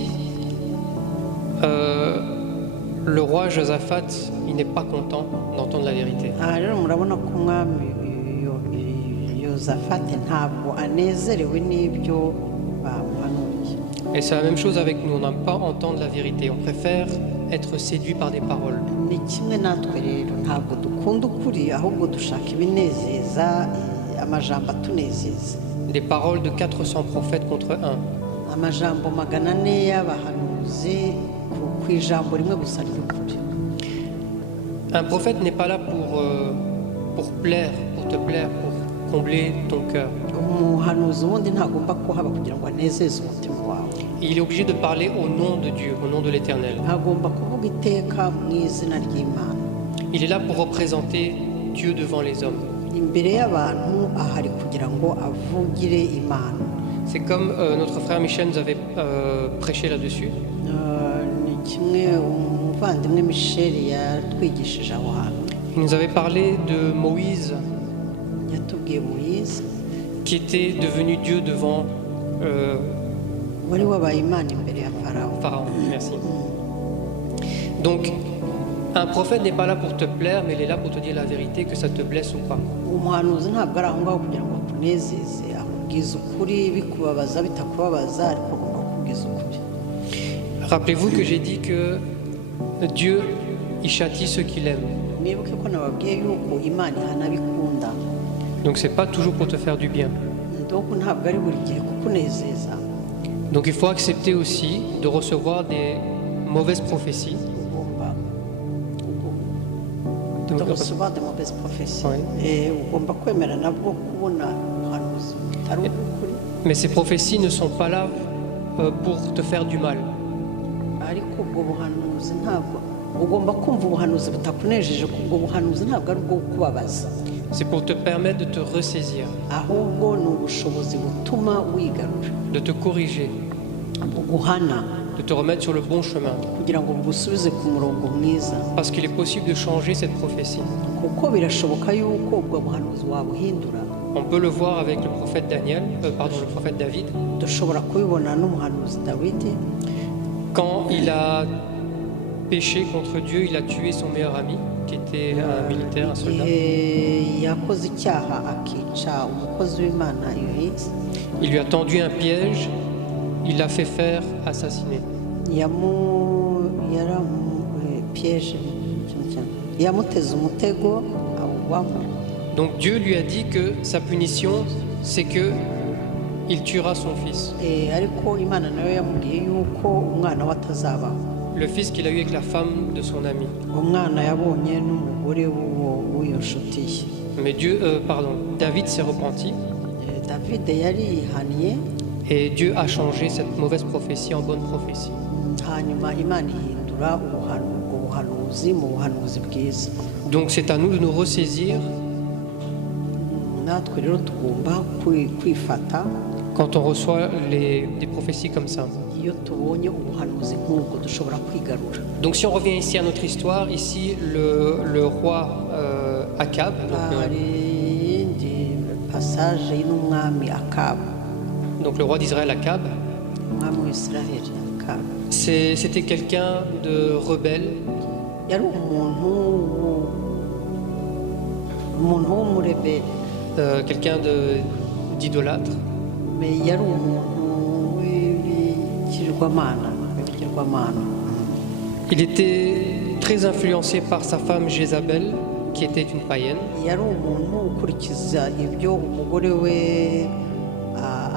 le roi Josaphat, il n'est pas content d'entendre la vérité. aha rero murabona ko umwami yozafate ntabwo anezerewe n'ibyo bamuhanuriye. Et c'est la même chose avec nous, on n'aime pas entendre la vérité, on préfère être séduit par des paroles. ni kimwe natwe rero ntabwo dukunda ukuri ahubwo dushaka ibinezeza, amajambo atunezeza. Des paroles de 400 prophètes contre un. amajambo 400 y'abahanuzi ku ijambo rimwe gusa ry'ukuri. Un prophète n'est pas là pour plaire, pour te plaire, pour combler ton cœur. umuhanuzi wundi ntagomba kuhaba kugira ngo anezeze umutima wawe. Il est obligé de parler au nom de Dieu, au nom de l'Éternel. ntagomba kuvuga iteka mu izina ry'Imana. Il est là pour représenter Dieu devant les hommes. imbere y'abantu ahari kugira ngo avugire Imana. C'est comme notre frère Michel nous avait prêché là-dessus. ni kimwe umuvandimwe Michel yatwigishije aho hantu. Il nous avait parlé de Moïse yatubwiye Moïse qui était devenu Dieu devant wari wabaye Imana imbere ya Farawo. Pharaon. Merci. Donc, un prophète n'est pas là pour te plaire, mais il est là pour te dire la vérité, que ça te blesse ou pas. umuhanuzi ntabwo ari aho ngaho kugira ngo akunezeze akubwize ukuri bikubabaza bitakubabaza ariko agomba kukubwiza ukuri. Rappelez-vous que j'ai dit que Dieu, il châtie ceux qu'il aime. mwibuke ko nababwiye yuko imana ihana abikunda, Donc c'est pas toujours pour te faire du bien. donc ntabwo ari buri gihe kukunezeza. Donc il faut accepter aussi de recevoir des mauvaises prophéties. ugomba Donc, recevoir de mauvaises prophéties. Oui. ugomba kwemera nabwo kubona ubuhanuzi butari ubw'ukuri, mais ces prophéties ne sont pas là pour te faire du mal. ariko ubwo buhanuzi ntabwo ugomba kumva ubuhanuzi butakunejeje, ko ubwo buhanuzi ntabwo ari ubwo kukubabaza, C'est pour te permettre de te ressaisir, ahubwo ni ubushobozi butuma wigarura, de te corriger, buguhana de te remettre sur le bon chemin. kugira ngo bugusubize ku murongo mwiza, Parce qu'il est possible de changer cette prophétie. kuko birashoboka yuko ubwo buhanuzi wabuhindura. On peut le voir avec le prophète le prophète David. dushobora kubibona n'umuhanuzi Dawidi, Quand il a péché contre Dieu, il a tué son meilleur ami, qui était un militaire, un soldat. igihe yakoze icyaha akica umukozi w'imana Yoyisi, Il lui a tendu un piège, il l'a fait faire assassiner. yamuteze umutego awugwamo. Donc Dieu lui a dit que sa punition, c'est que il tuera son fils. Ariko imana nayo yamubwiye yuko umwana we atazabaho, Le fils qu'il a eu avec la femme de son ami. umwana yabonye n'umugore w'iyo nshuti ye. Mais David s'est repenti David yari yihaniye, et Dieu a changé cette mauvaise prophétie en bonne prophétie. hanyuma imana ihindura ubwo buhanuzi mu buhanuzi bwiza. Donc c'est à nous de nous ressaisir natwe rero tugomba kwifata quand on reçoit des prophéties comme ça. iyo tubonye ubuhanuzi nk'ubwo dushobora kwigarura. Donc si on revient ici à notre histoire, ici le roi Akab, hari iyindi passage y'umwami Akabu, donc le roi d'Israël Akab, umwami w'Isiraheli Akabu c'était quelqu'un de rebelle, yari umuntu w'umurebeli, quelqu'un d'idolâtre. mais yari umuntu w'ibigirwamana. Il était très influencé par sa femme Jézabel, qui était une païenne. yari umuntu ukurikiza ibyo umugore we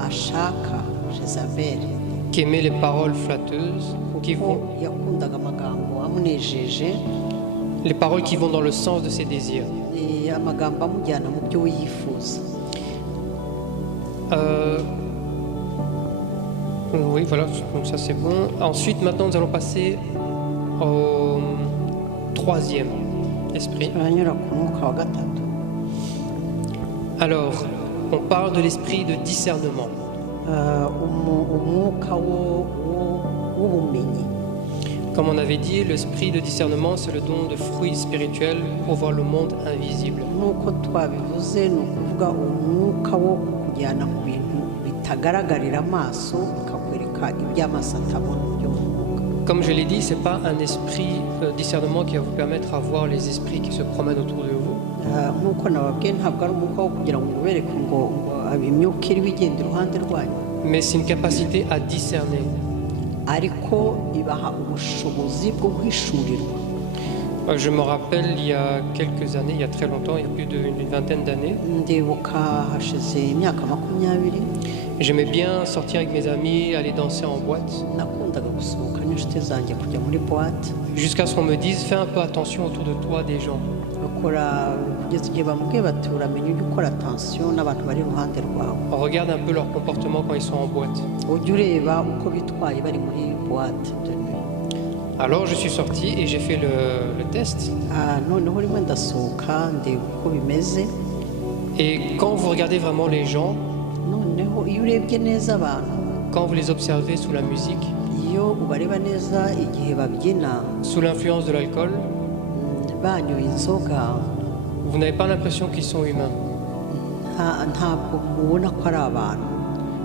ashaka, Jezabeli, qui aimait les paroles flatteuses, kuko yakundaga amagambo amunejeje, les paroles qui vont dans le sens de ses désirs. amagambo amujyana mu byo yifuza. Oui, voilà, donc ça c'est bon. Ensuite, maintenant, nous allons passer au troisième esprit. turanyura ku mwuka wa gatatu. Alors, on parle de l'esprit de discernement. Umwuka w'ubumenyi. Comme on avait dit, l'esprit de discernement, c'est le don de fruits spirituels pour voir le monde invisible. nk'uko twabivuze, ni ukuvuga umwuka wo kujyana ku bintu bitagaragarira amaso, bikakwereka iby'amaso atabona byo mu mwuka. Comme je l'ai dit, ce n'est pas un esprit discernement qui va vous permettre à voir les esprits qui se promènent autour de vous. nk'uko nababwiye, ntabwo ari umwuka wo kugira ngo ubereke ngo imyuka iriho igenda iruhande rwanyu, Mais c'est une capacité à discerner. ariko ibaha ubushobozi bwo guhishurirwa. Je me rappelle, il y a quelques années, il y a très longtemps, il y a plus d'une vingtaine d'années, ndibuka hashize imyaka 20, j'aimais bien sortir avec mes amis, aller danser en boîte, nakundaga gusohoka n'inshuti zanjye kujya muri boîte, jusqu'à ce qu'on me dise, fais un peu attention autour de toi des gens. bakora kugeza igihe bamubwiye bati uramenya ujye ukora attention n'abantu bari iruhande rwawe, On regarde un peu leur comportement quand ils sont en boîte. ujye ureba uko bitwaye bari muri boîte de nuit. Alors je suis sorti et j'ai fait le test. noneho rimwe ndasohoka ndeba uko bimeze, Et quand vous regardez vraiment les gens, noneho iyo urebye neza abantu, quand vous les observez sous la musique, iyo ubareba neza igihe babyina sous l'influence de l'alcool, banyoye inzoga, vous n'avez pas l'impression qu'ils sont humains. ntabwo mubona ko ari abantu.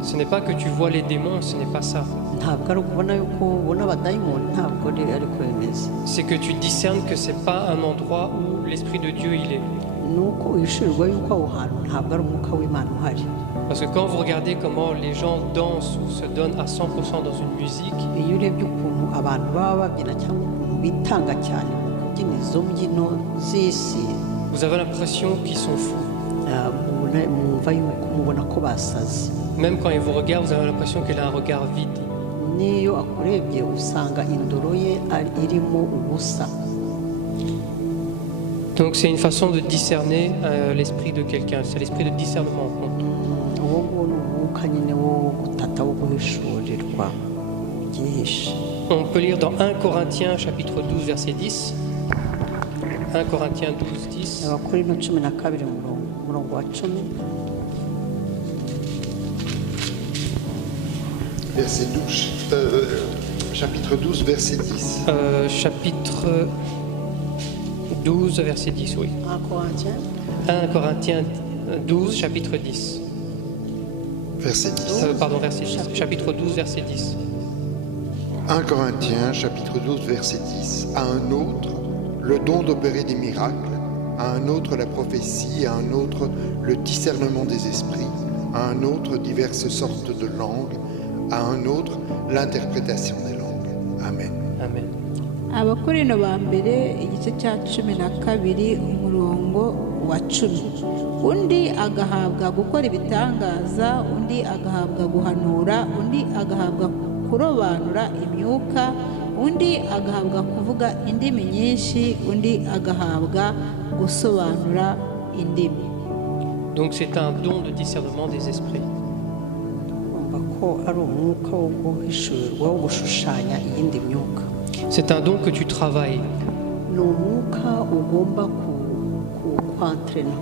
Ce n'est pas que tu vois les démons, ce n'est pas ça. ntabwo ari ukubona yuko ubona abadayimoni, ntabwo ariko bimeze. C'est que tu discernes que c'est pas un endroit où l'Esprit de Dieu il est. ni uko uhishurirwa yuko aho hantu ntabwo ari umwuka w'Imana uhari. Parce que quand vous regardez comment les gens dansent ou se donnent à 100% dans une musique, iyo urebye ukuntu abantu baba babyina cyangwa ukuntu bitanga cyane mu kubyina izo mbyino z'isi, vous avez l'impression qu'ils sont fous. mwumva yuko mubona ko basaze. Même quand ils vous regardent, vous avez l'impression qu'il a un regard vide. n'iyo akurebye usanga indoro ye irimo ubusa. Donc c'est une façon de discerner l'esprit de quelqu'un, c'est l'esprit de discernement. uwo nguwo ni umwuka nyine wo gutata, wo guhishurirwa byihishe. On peut lire dans 1 Corinthiens chapitre 12 verset 10. 1 Corinthiens 12, 10. Abakorinto 12 umurongo wa 10. Verset 12, chapitre 12, verset 10. Chapitre 12 verset 10, oui. 1 Corinthiens 12 chapitre 10. Verset 10. Pardon, verset 10. Chapitre 12 verset 10. 1 Corinthiens, chapitre 12, verset 10. À un autre, le don d'opérer des miracles, à un autre la prophétie, à un autre le discernement des esprits, à un autre diverses sortes de langues, à un autre l'interprétation des langues. Amen. Amen. Abakorinto ba mbere igice cya 12 umurongo wa 10. Undi agahabwa gukora ibitangaza, undi agahabwa guhanura, undi agahabwa kurobanura imyuka, undi agahabwa kuvuga indimi nyinshi, undi agahabwa gusobanura indimi. Donc c'est un don de discernement des esprits. ko ari umwuka wo guhishurirwa, wo gushushanya iyindi myuka. C'est un don que tu travailles. ni umwuka ugomba kwantrena,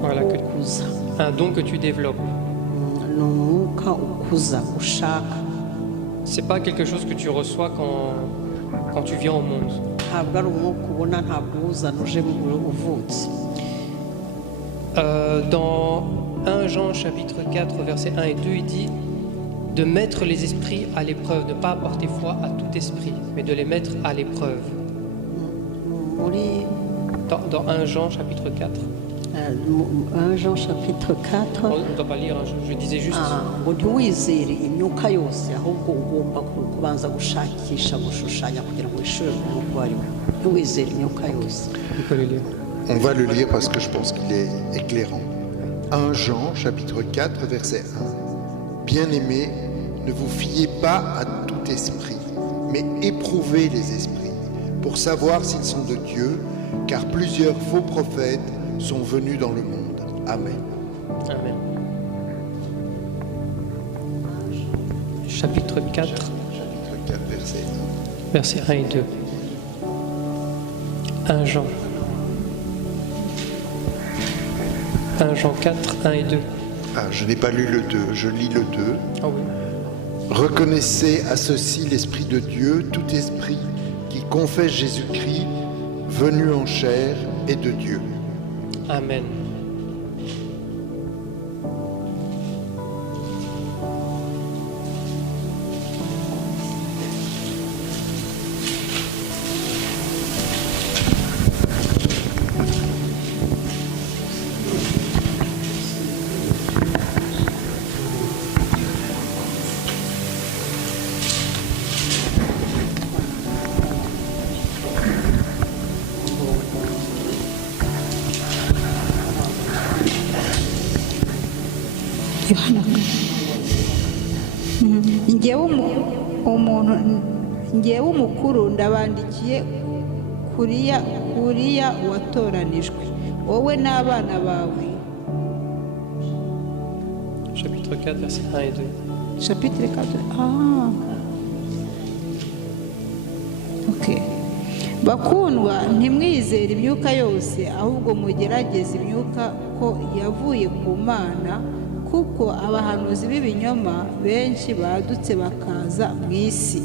Voilà, ukuza. un don que tu développes. ni umwuka ukuza, ushaka. C'est pas quelque chose que tu reçois quand tu viens au monde. ntabwo ari umwuka ubona, ntabwo uzana uje uvutse. Dans 1 Jean chapitre 4 versets 1 et 2, il dit de mettre les esprits à l'épreuve, ne pas apporter foi à tout esprit, mais de les mettre à l'épreuve. muri Dans 1 Jean chapitre 4. 1 Jean chapitre 4 On ne doit pas lire, hein, je disais juste. ngo ntiwizere imyuka yose, ahubwo ugomba kubanza gushakisha, gushushanya kugira ngo wishure umwuka wari we. ntiwizere imyuka yose. On peut le lire. On va le lire parce que je pense qu'il est éclairant. 1 Jean, chapitre 4, verset 1. Bien-aimés, ne vous fiez pas à tout esprit, mais éprouvez les esprits, pour savoir s'ils sont de Dieu, car plusieurs faux prophètes sont venus dans le monde. Amen. Amen. Chapitre 4, Chapitre 4, verset 1. versets 1 et 2. 1 Jean. 1 Jean 4, 1 et 2. Ah, je n'ai pas lu le 2, je lis le 2. Ah oui. Reconnaissez à ceci l'Esprit de Dieu, tout esprit qui confesse Jésus-Christ, venu en chair, est de Dieu. Amen. ngewe umukuru ndabandikiye kuriya watoranijwe, wowe n'abana bawe. Chapitre 4, versets 1 et 2. Chapitre 4. Ok. Bakundwa, ntimwizere imyuka yose, ahubwo mugerageze imyuka ko yavuye ku Mana, kuko abahanuzi b'ibinyoma benshi badutse bakaza mu isi.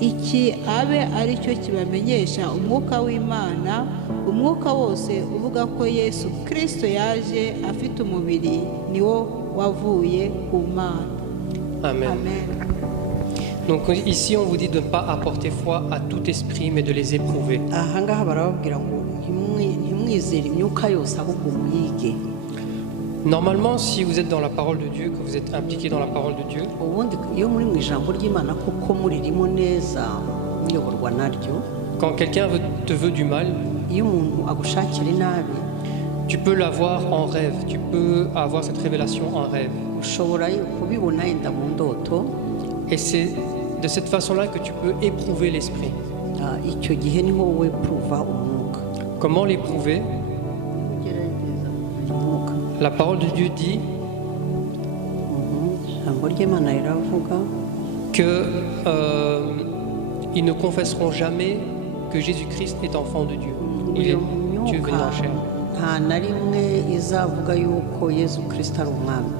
Iki abe ari cyo kibamenyesha umwuka w'Imana. Umwuka wose uvuga ko Yesu Kristo yaje afite umubiri ni wo wavuye ku Mana. Amen. Amen. Donc ici, on vous dit de ne pas apporter foi à tout esprit, mais de les éprouver. aha ngaha barababwira ngo ntimwizere imyuka yose ahubwo muyige. Normalement, si vous êtes dans la parole de Dieu, que vous êtes impliqué dans la parole de Dieu, ubundi iyo muri mu ijambo ry'Imana kuko muririmo neza muyoborwa naryo, quand quelqu'un te veut du mal, iyo umuntu agushakira inabi tu peux l'avoir en rêve, tu peux avoir cette révélation en rêve. ushobora kubibona yenda mu ndoto. Et c'est de cette façon-là que tu peux éprouver l'esprit. Icyo gihe niho wowe pruva umwuka. Comment l'éprouver? La parole de Dieu dit ijambo ry'Imana riravuga que ils ne confesseront jamais que Jésus-Christ est enfant de Dieu. Il est Dieu venu en chair. nta na rimwe izavuga yuko Yesu Kristo ari umwami.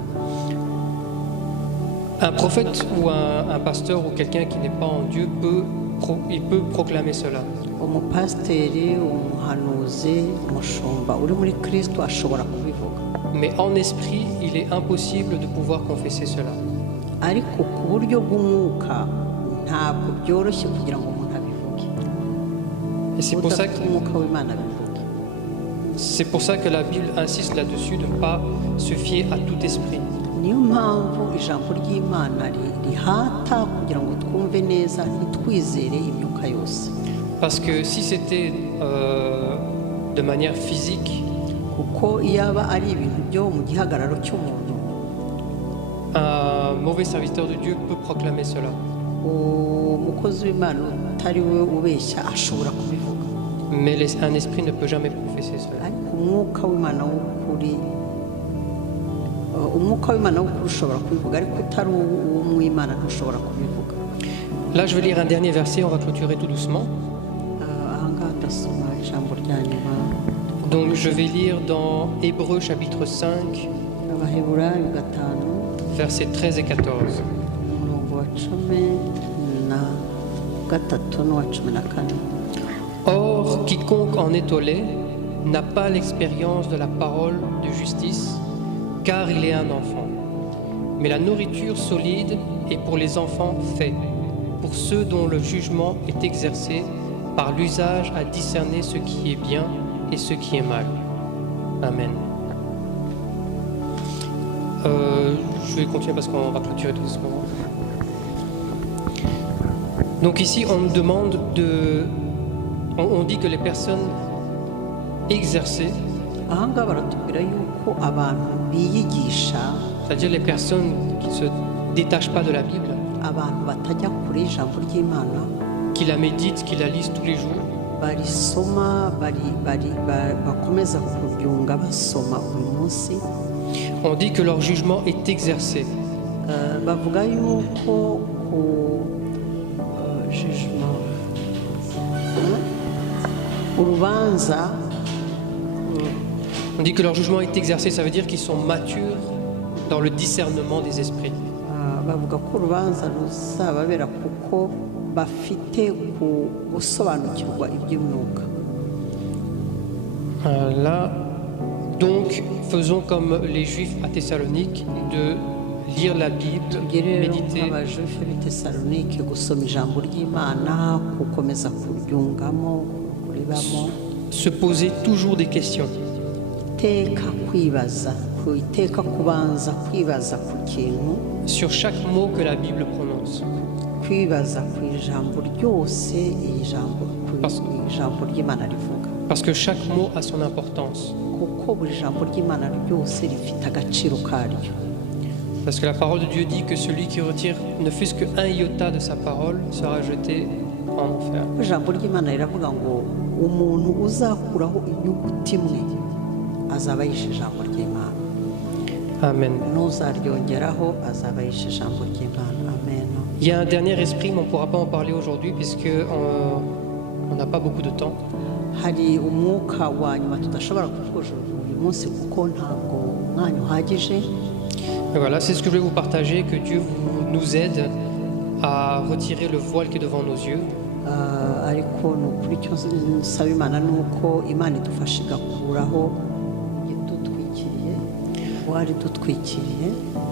Un prophète ou un pasteur ou quelqu'un qui n'est pas en Dieu il peut proclamer cela. Umupasiteri, umuhanuzi, umushumba uri muri Kristo ashobora kubivuga. Mais en esprit, il est impossible de pouvoir confesser cela. Ariko ku buryo bw'umwuka ntabwo byoroshye kugira ngo umuntu abivuge. Et c'est pour ça que umwuka w'Imana abivuge. C'est pour ça que la Bible insiste là-dessus de ne pas se fier à tout esprit. Niyo mpamvu ijambo ry'Imana rihata kugira ngo twumve neza ntitwizere imyuka yose. Parce que si c'était de manière physique, kuko iyaba ari ibintu byo mu gihagararo cy'umuntu, un mauvais serviteur de Dieu peut proclamer cela. umukozi w'Imana utari we ubeshya ashobora kubivuga. Mais un esprit ne peut jamais professer cela. Ariko umwuka w'Imana w'ukuri ushobora kubivuga, ariko utari uw'Imana ntushobora kubivuga. Là, je vais lire un dernier verset, on va clôturer tout doucement. Aha ngaha ndasoma ijambo rya nyuma. Donc, je vais lire dans Hébreux chapitre 5, Abaheburayo 5 versets 13 et 14. umurongo wa 13 n'uwa 14. Or, quiconque en est au lait n'a pas l'expérience de la parole de justice, car il est un enfant. Mais la nourriture solide est pour les enfants faits, pour ceux dont le jugement est exercé par l'usage à discerner ce qui est bien et ce qui est mal. Amen. Je vais continuer parce qu'on va clôturer tout doucement. Donc ici, on nous demande on dit que les personnes exercées, aha ngaha baratubwira yuko abantu biyigisha, c'est-à-dire les personnes qui ne se détachent pas de la Bible, abantu batajya kure y'ijambo ry'Imana, qui la méditent, qui la lisent tous les jours, barisoma bakomeza kuryunga basoma buri munsi. on dit que leur jugement est exercé. Bavuga yuko jugement, urubanza, On dit que leur jugement est exercé, ça veut dire qu'ils sont matures dans le discernement des esprits. bavuga ko urubanza ruzababera kuko bafite gusobanukirwa iby'umwuka. Là, donc, faisons comme les Juifs à Thessalonique, de lire la Bible, Tugere rero méditer, nk'abajuife b'i Tesalonike gusoma ijambo ry'Imana, gukomeza kuryungamo, kuribamo, se poser toujours des questions. iteka kwibaza, iteka kubanza kwibaza ku kintu, Sur chaque mot que la Bible prononce. kwibaza ku ijambo ryose ijambo ry'Imana rivuga, Parce que chaque mot a son importance. kuko buri jambo ry'Imana ryose rifite agaciro karyo. Parce que la parole de Dieu dit que celui qui retire ne fût-ce qu'un iota de sa parole sera jeté en enfer. Ijambo ry'Imana riravuga ngo umuntu uzakuraho inyuguti imwe azaba yishe ijambo ry'Imana, Amen. n'uzaryongeraho azaba yishe ijambo ry'Imana. Amen. Il y a un dernier esprit, mais on ne pourra pas en parler aujourd'hui puisqu'on n'a pas beaucoup de temps. Hari umwuka wa nyuma tudashobora kuvuga uyu munsi kuko ntabwo umwanya uhagije. Et voilà, c'est ce que je vais vous partager, que Dieu nous aide à retirer le voile qui est devant nos yeux, Ariko ni ukuri icyo nsaba Imana ni uko Imana idufasha igakuraho idutwikiriye, wari dutwikiriye,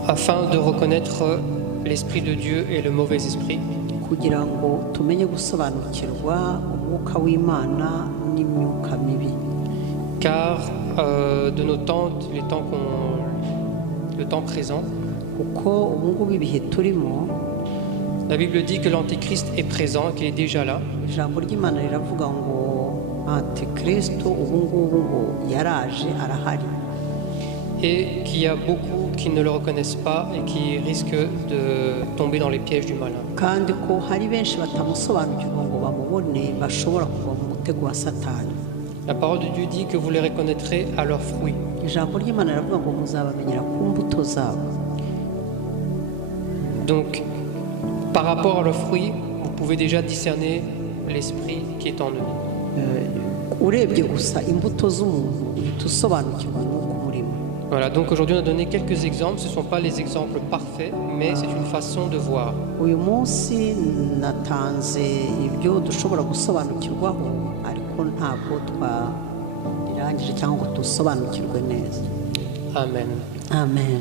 afin de reconnaître l'esprit de Dieu et le mauvais esprit, kugira ngo tumenye gusobanukirwa umwuka w'Imana n'imyuka mibi. car de nos temps, le temps présent, kuko ubu ngubu ibihe turimo, la Bible dit que l'Antéchrist est présent, qu'il est déjà là, ijambo ry'Imana riravuga ngo antikristo ubu ngubu ngo yaraje arahari, et qu'il y a beaucoup qui ne le reconnaissent pas et qui risquent de tomber dans les pièges du malin. kandi ko hari benshi batamusobanukirwa ngo bamubone bashobora kuva mu mutego wa Satani. La parole de Dieu dit que vous les reconnaîtrez à leurs fruits. Ijambo ry'Imana riravuga ngo muzabamenyera ku mbuto zabo. Donc, par rapport à leurs fruits, vous pouvez déjà discerner l'esprit qui est en eux. Urebye gusa imbuto z'umuntu uhita usobanukirwa n'uko umurimo. Voilà, donc aujourd'hui on a donné quelques exemples, ce ne sont pas les exemples parfaits, mais c'est une façon de voir. Uyu munsi natanze ibyo dushobora gusobanukirwaho ariko ntabwo twabirangije cyangwa ngo dusobanukirwe neza. Amen. Amen.